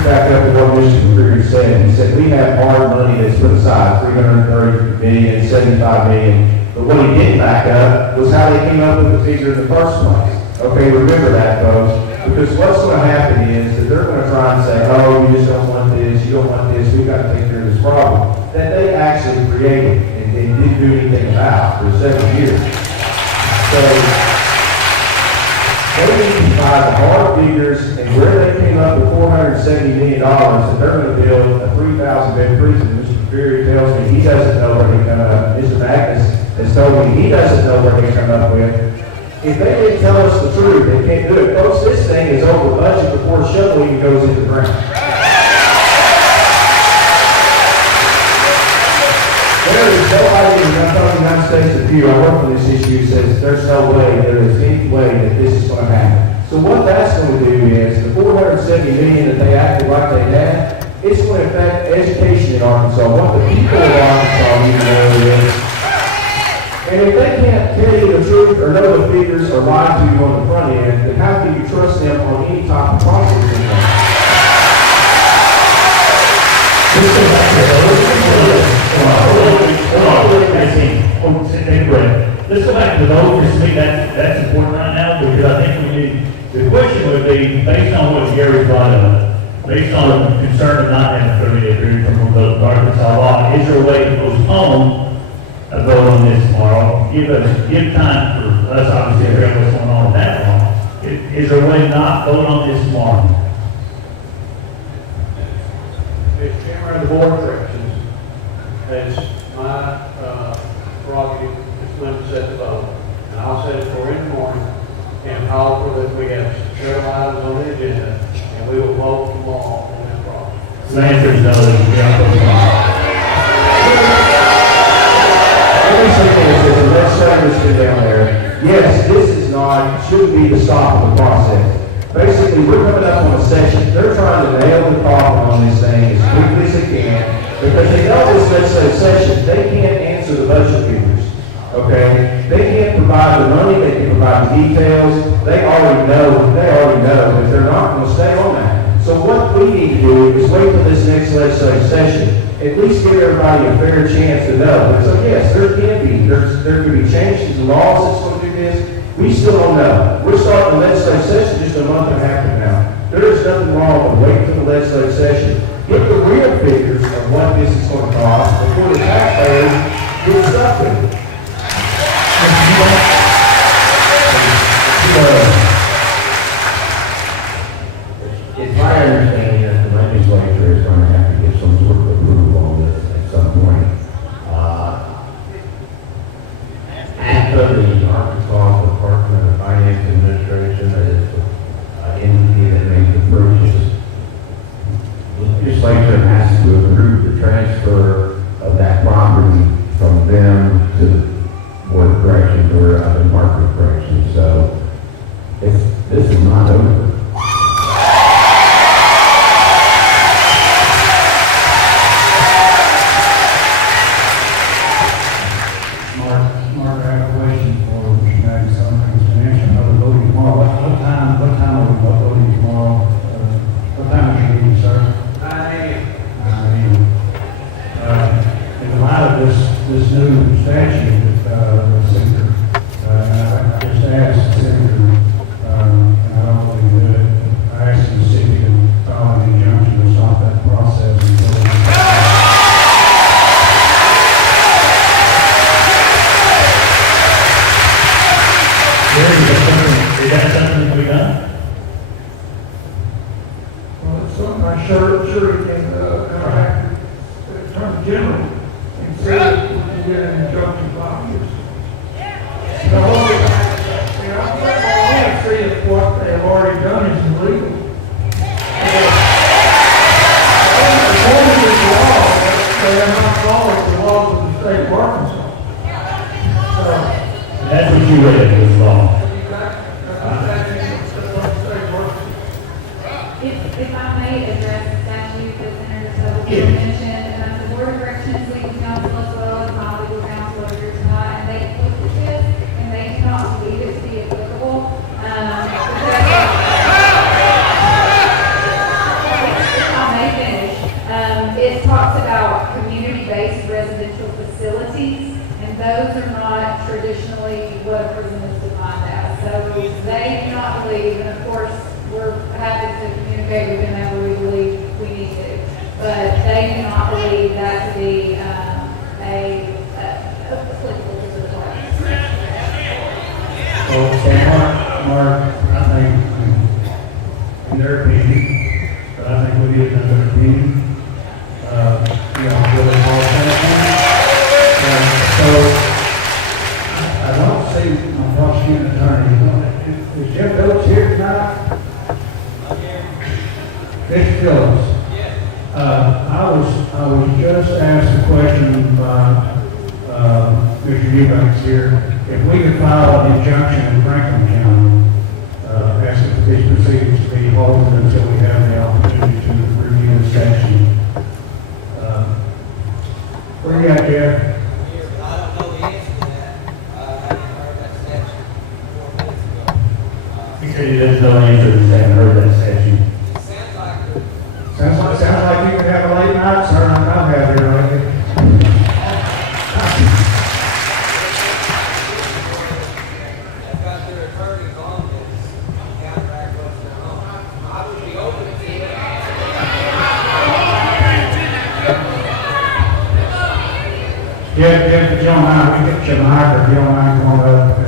Back up to what Mr. McCreary said. He said, we have hard money that's put aside, $330 million, $75 million. But what he didn't back up was how they came up with the figure in the first place. Okay, remember that, folks. Because what's going to happen is that they're going to try and say, oh, you just don't want this, you don't want this, we've got to take care of this problem that they actually created and they didn't do anything about for several years. So, they need to provide the hard figures and where they came up with $470 million that they're going to build a 3,000-bed prison. Mr. McCreary tells me he doesn't know where they come up. Mr. Magnus has told me he doesn't know where they come up with. If they didn't tell us the truth, they can't do it. Folks, this thing is over budget before the shovel even goes in the ground. There is nobody, I'm talking United States of Pew, I work on this issue, says there's no way, there is any way that this is going to happen. So what that's going to do is, the 470 million that they acted like they had, it's going to affect education in Arkansas. What the people of Arkansas need to know is, and if they can't tell you the truth or know the figures or lie to you on the front end, then how can you trust them on any type of processing? Let's go back to the vote, because to me that's important right now, because I think we need, the question would be, based on what Gary brought up, based on the concern of not having 30-day period from the Arkansas law, is there a way to postpone a vote on this tomorrow? Give time for us, obviously, to figure out what's going on with that law. Is there a way to not vote on this tomorrow? As chairman of the board of corrections, it's my prerogative to set the vote. And I'll set it for in the morning and call for that we have several items on the agenda and we will vote tomorrow on this problem. So the answer is no, that we are postponing. Let me say this, as the legislators sit down there, yes, this is not, shouldn't be the stop of the process. Basically, we're coming up on a session, they're trying to nail the coffin on this thing as quickly as they can, because they know this legislative session, they can't answer the budget figures, okay? They can't provide the money, they can provide the details, they already know that they're not going to stay on that. So what we need to do is wait till this next legislative session, at least give everybody a fair chance to know. So yes, there could be changes in laws that's going to do this. We still don't know. We're starting the legislative session just a month and a half from now. There is nothing wrong with waiting till the legislative session. Get the real figures of what this is going to cost before the taxpayers get stuck with it. It's my understanding that the legislature is going to have to get some sort of approval on this at some point. After the Arkansas Department of Finance Administration is an entity that makes the purchase, the legislature has to approve the transfer of that property from them to the Board of Corrections or the Department of Corrections. So this is not over. Mark, I have a question for Mr. Madden. Some things to mention. I know we're voting tomorrow. What time are we voting tomorrow? What time is your meeting, sir? 9 a.m. 9 a.m. In light of this new statute, the Senator, I just asked the Senator, and I don't know if he did it, I asked him to see if he can file an injunction to stop that process until Is that something that we done? Well, it's something I sure you can, kind of Attorney General and see if we can get an injunction 5 years. The whole, I want to see if what they've already done is illegal. According to the law, they are not following the laws of the state of Arkansas. That's what you read in this law. If I may address the statute that Senator Sobel mentioned, the Board of Corrections legal counsel as well as my legal counsel are here tonight, and they looked at this, and they do not believe it to be applicable. If I may finish, it talks about community-based residential facilities, and those are not traditionally what a prison is defined as. So they do not believe, and of course, we're happy to communicate with them however we believe we need to, but they do not believe that to be applicable to the class. So Mark, I think, in their opinion, but I think we need another opinion. Really all so I don't see my prosecuting attorney. Is Jim Phillips here tonight? Mr. Phillips. I was just asked a question by Mr. file an injunction in Franklin County, asking for these proceedings to be halted until we have the opportunity to review the statute. Where you at, Jeff? I don't know the answer to that. I haven't heard that statute 4 minutes ago. He said he doesn't know the answer to that, haven't heard that statute. It sounds like Sounds like you could have a late night, sir, like I've had here lately. they've got their attorneys on this, counteract what's going on. I would be open to it. Jeff, if you don't mind, we get your mic, or if you don't mind going up,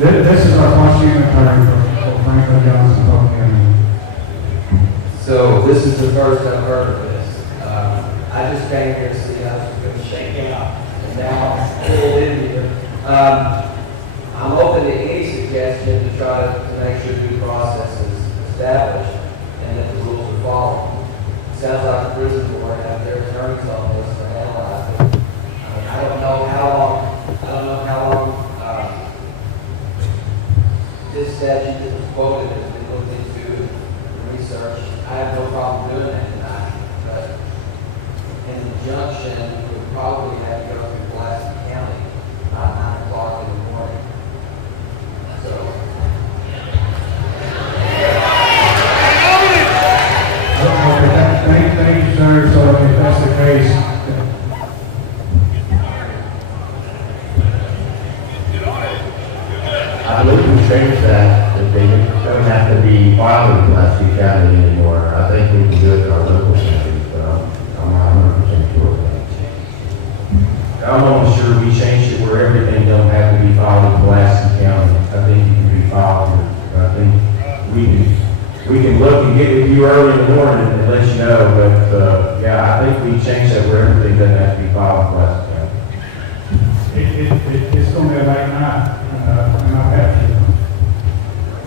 this is our prosecuting attorney for Franklin Johnson, Polk County. So this is the first I've heard of this. I just came here to see how it's going to shake out, and now I'm pulled in here. I'm open to any suggestion to try to make sure due process is established and that the rules are followed. It sounds like the prison board have their attorneys on this to analyze it. I don't know how long this statute that was quoted has been looked into and researched. I have no problem doing that tonight, but an injunction would probably have to go through Pulaski County by 9 o'clock in the morning. So, Thank you, sir. So if that's the case, I believe we changed that, that they don't have to be filed in Pulaski County anymore. I think we can do it in our local counties, but I'm not 100% sure of that. I'm almost sure we changed it where everything don't have to be filed in Pulaski County. I think you can be filed, I think we can look and get with you early in the morning and let you know, but, yeah, I think we changed that where everything doesn't have to be filed in Pulaski County. it's going to be a late night, and I'll have to.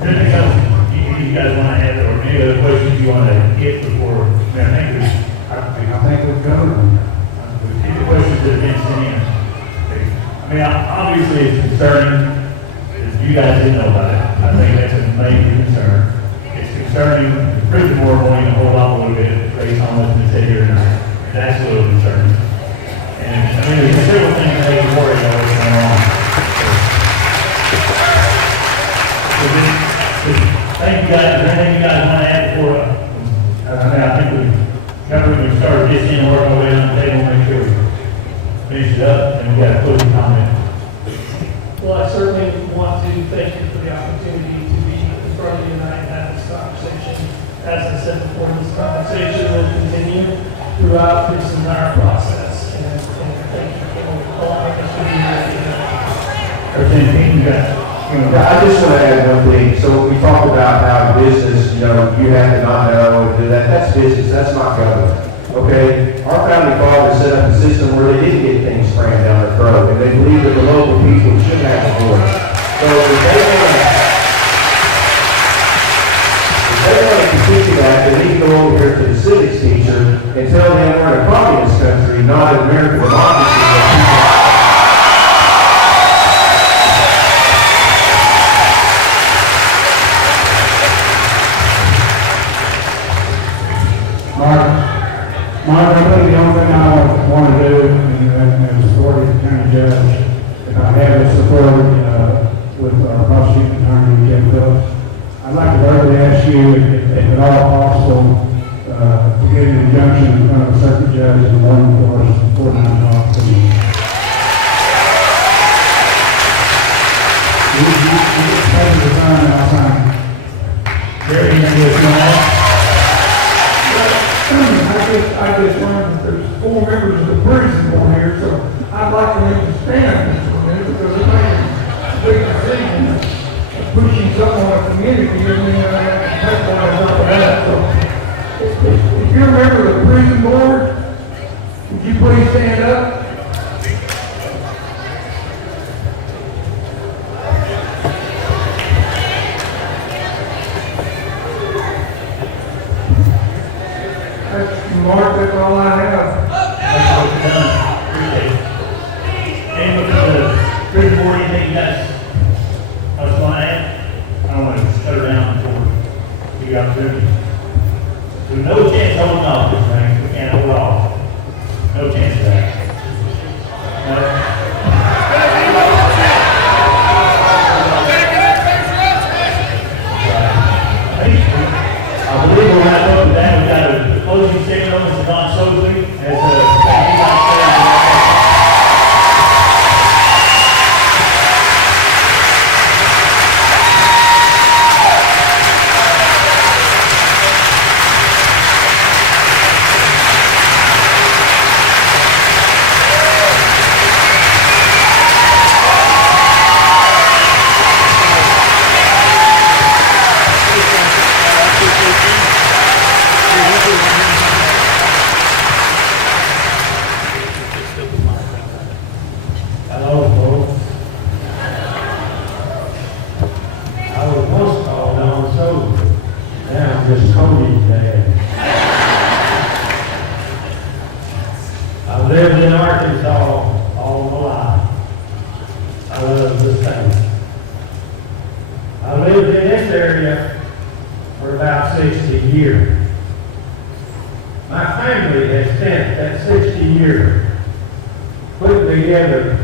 Anything else you guys want to add, or any other questions you want to get before, I think we've covered them. Any questions that have been sent in? I mean, obviously it's concerning, if you guys didn't know about it, I think that's a major concern. It's concerning, the prison board wanting to hold off a little bit based on what's been said here tonight. That's a little concerning. And, I mean, there's several things that they can worry about what's going on. So thank you guys, is there anything you guys want to add before, I think we've covered, we started just in and work our way on the table, make sure we finish it up, and we got a closing comment. Well, I certainly want to thank you for the opportunity to be in front of you tonight and have this conversation. As I said before, this conversation will continue throughout this entire process. And thank you for allowing us to be here. Everything you got? Yeah, I just want to add one thing. So we talked about how business, you have to not know and do that. That's business. That's not government. Okay? Our founding fathers set up a system where they didn't get things crammed down their throat, and they believe that the local people should have a voice. So if they want to continue that, they need to go over here to the civics teacher and tell them we're in a communist country, not an American democracy. Mark, I think the only thing I want to do, and support the county judge, if I have his support with our prosecuting attorney, Jim Phillips, I'd like to verbally ask you, if at all possible, to get an injunction in front of the circuit judge in the morning for us before 9 o'clock. You just take the time and I'll sign it. Jerry, you want to add? I just learned that there's 4 members of the prison board here, so I'd like to make a stand just for a minute, because they're making a big decision of pushing something on a community, and then take one off of that. So, if you're a member of the prison board, would you please stand up? Mark, that's all I have. I love this state. I lived in this area for about 60 years. My family has spent that 60 years putting together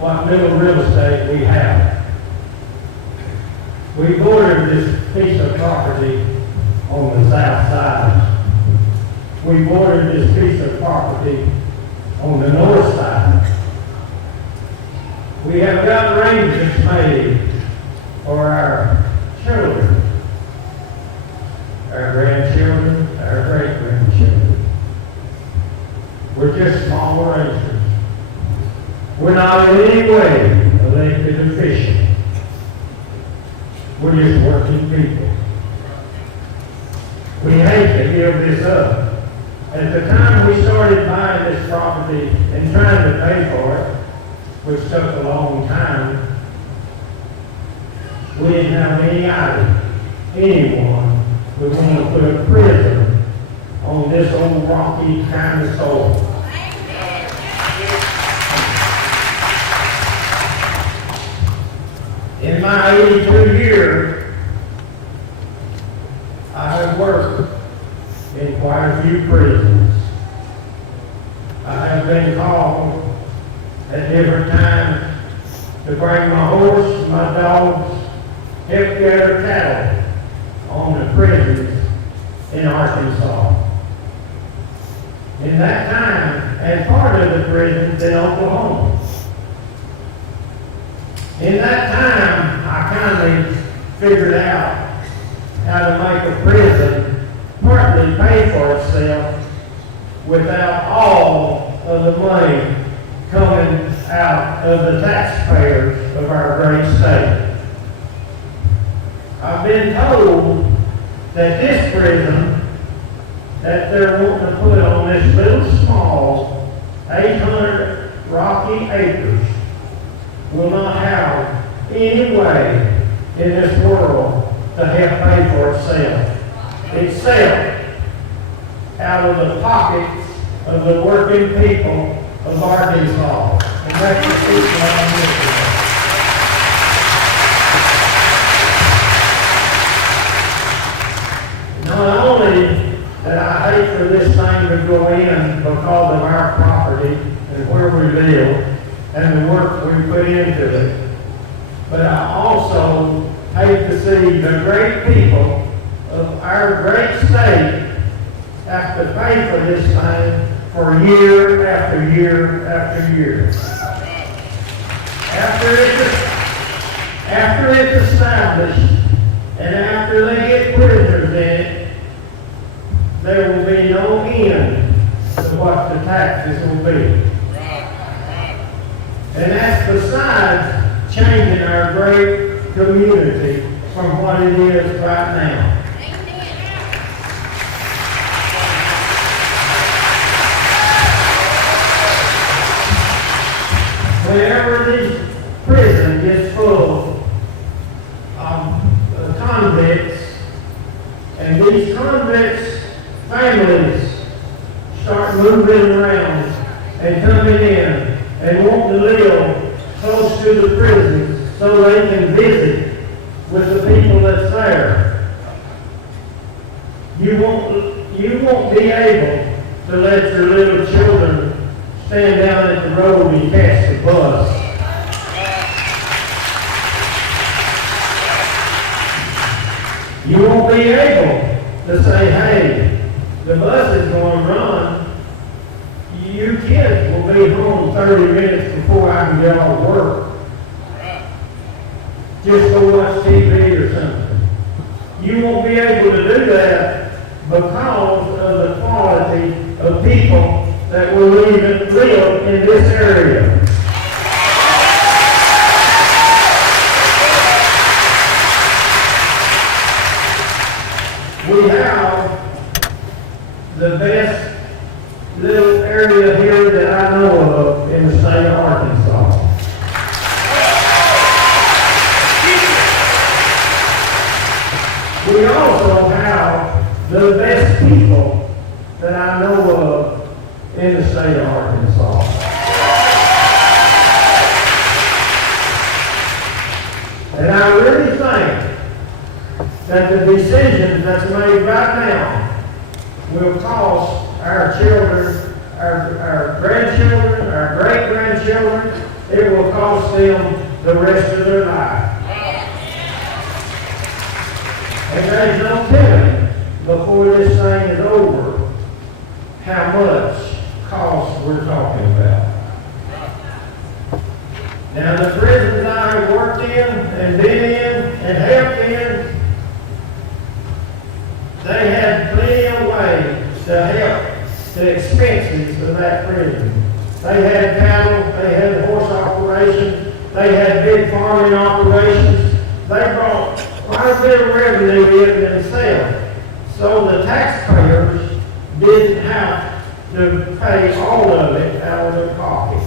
what little real estate we have. We bordered this piece of property on the south side. We bordered this piece of property on the north side. We have got arrangements made for our children, our grandchildren, our great-grandchildren. We're just small arrangements. We're not in any way elected officials. We're just working people. We hate to give this up. At the time we started buying this property and trying to pay for it, which took a long time, we didn't have any idea anyone would want to put a prison on this old rocky kind of soil. In my 82 years, I have worked in quite a few prisons. I have been called at different times to bring my horse, my dogs, help gather cattle on the prisons in Arkansas. In that time, and part of the prisons in Oklahoma. In that time, I kind of figured out how to make a prison partly pay for itself without all of the money coming out of the taxpayers of our great state. I've been told that this prison that they're wanting to put on this little small 800 rocky acres will not have any way in this world to help pay for itself out of the pockets of the working people of Arkansas. And that's the people I'm looking at. Not only that I hate for this thing to go in because of our property and where we live and the work we put into it, but I also hate to see the great people of our great state have to pay for this thing for year after year after year. After it's established and after they get prisoners in it, there will be no end to what the taxes will be. And that's besides changing our great community from what it is right now. Whenever this prison gets full of convicts, and these convicts' families start moving around and coming in and want to live close to the prisons so they can visit with the people that's there, you won't be able to let your little children stand down at the road and catch the bus. You won't be able to say, hey, the bus is going to run. You kids will be home 30 minutes before I can get off work. Just go watch TV or something. You won't be able to do that because of the quality of people that will live in this area. We have the best little area here that I know of in the state of Arkansas. We also have the best people that I know of in the state of Arkansas. And I really think that the decisions that's made right now will cost our children, our grandchildren, our great-grandchildren, it will cost them the rest of their life. And there's no telling before this thing is over how much cost we're talking about. Now, the prisons I have worked in and been in and helped in, they had plenty of ways to help the expenses of that prison. They had cattle, they had horse operations, they had big farming operations. They brought quite a bit of revenue in themselves. So the taxpayers didn't have to pay all of it out of their pocket.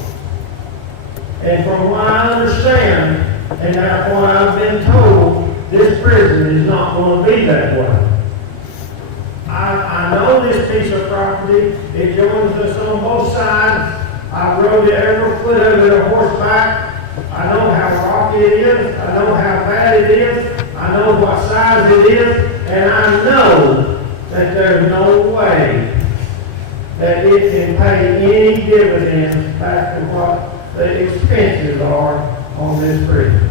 And from what I understand, and that's what I've been told, this prison is not going to be that way. I know this piece of property. It joins us on both sides. I rode every foot of it on horseback. I know how rocky it is. I know how bad it is. I know what size it is. And I know that there's no way that it can pay any dividends back to what the expenses are on this prison.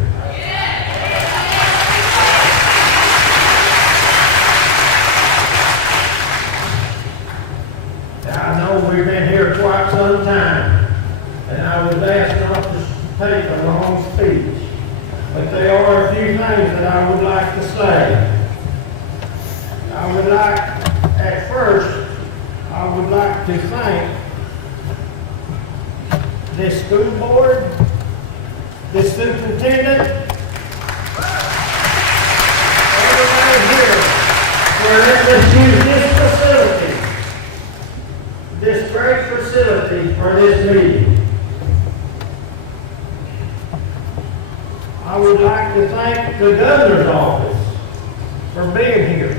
I know we've been here quite some time, and I was asked not to take a long speech, but there are a few things that I would like to say. I would like, at first, I would like to thank this school board, this superintendent, everybody here, for letting us use this facility, this great facility for this meeting. I would like to thank the governor's office for being here.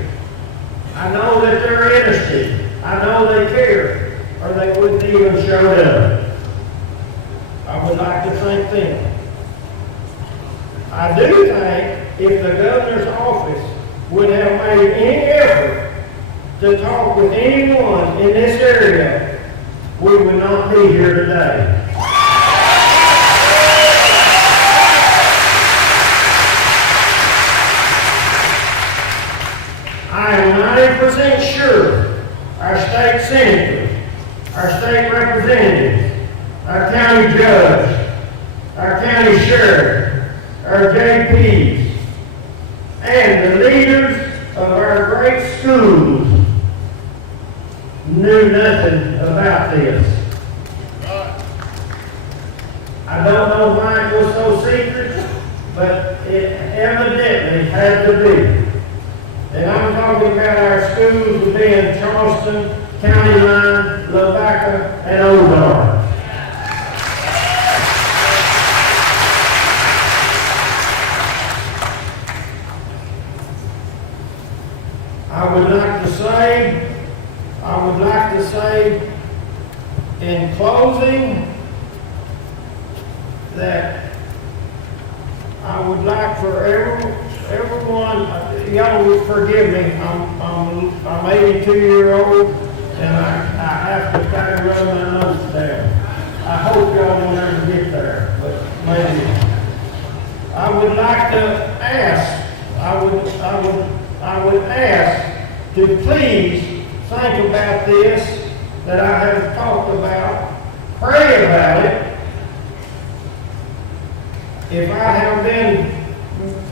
I know that they're interested. I know they care, or they wouldn't even show up. I would like to thank them. I do think if the governor's office would have made any effort to talk with anyone in this area, we would not be here today. I am 90% sure our state senators, our state representatives, our county judge, our county sheriff, our JPs, and the leaders of our great schools knew nothing about this. I don't know why it was so secret, but it evidently had to be. And I'm talking about our schools being Charleston, County Line, Lavaca, and Ozark. I would like to say in closing that I would like for everyone, y'all will forgive me, I'm 82-year-old and I have to kind of run my nose down. I hope y'all will never get there, but maybe. I would like to ask, I would ask to please think about this that I have talked about, pray about it. If I have been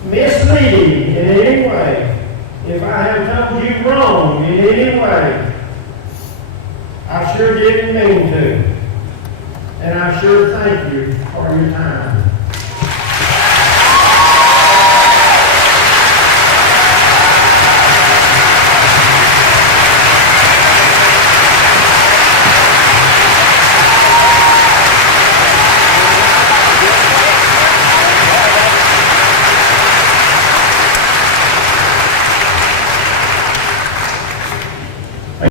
misleading in any way, if I have told you wrong in any way, I sure didn't mean to. And I sure thank you for your time.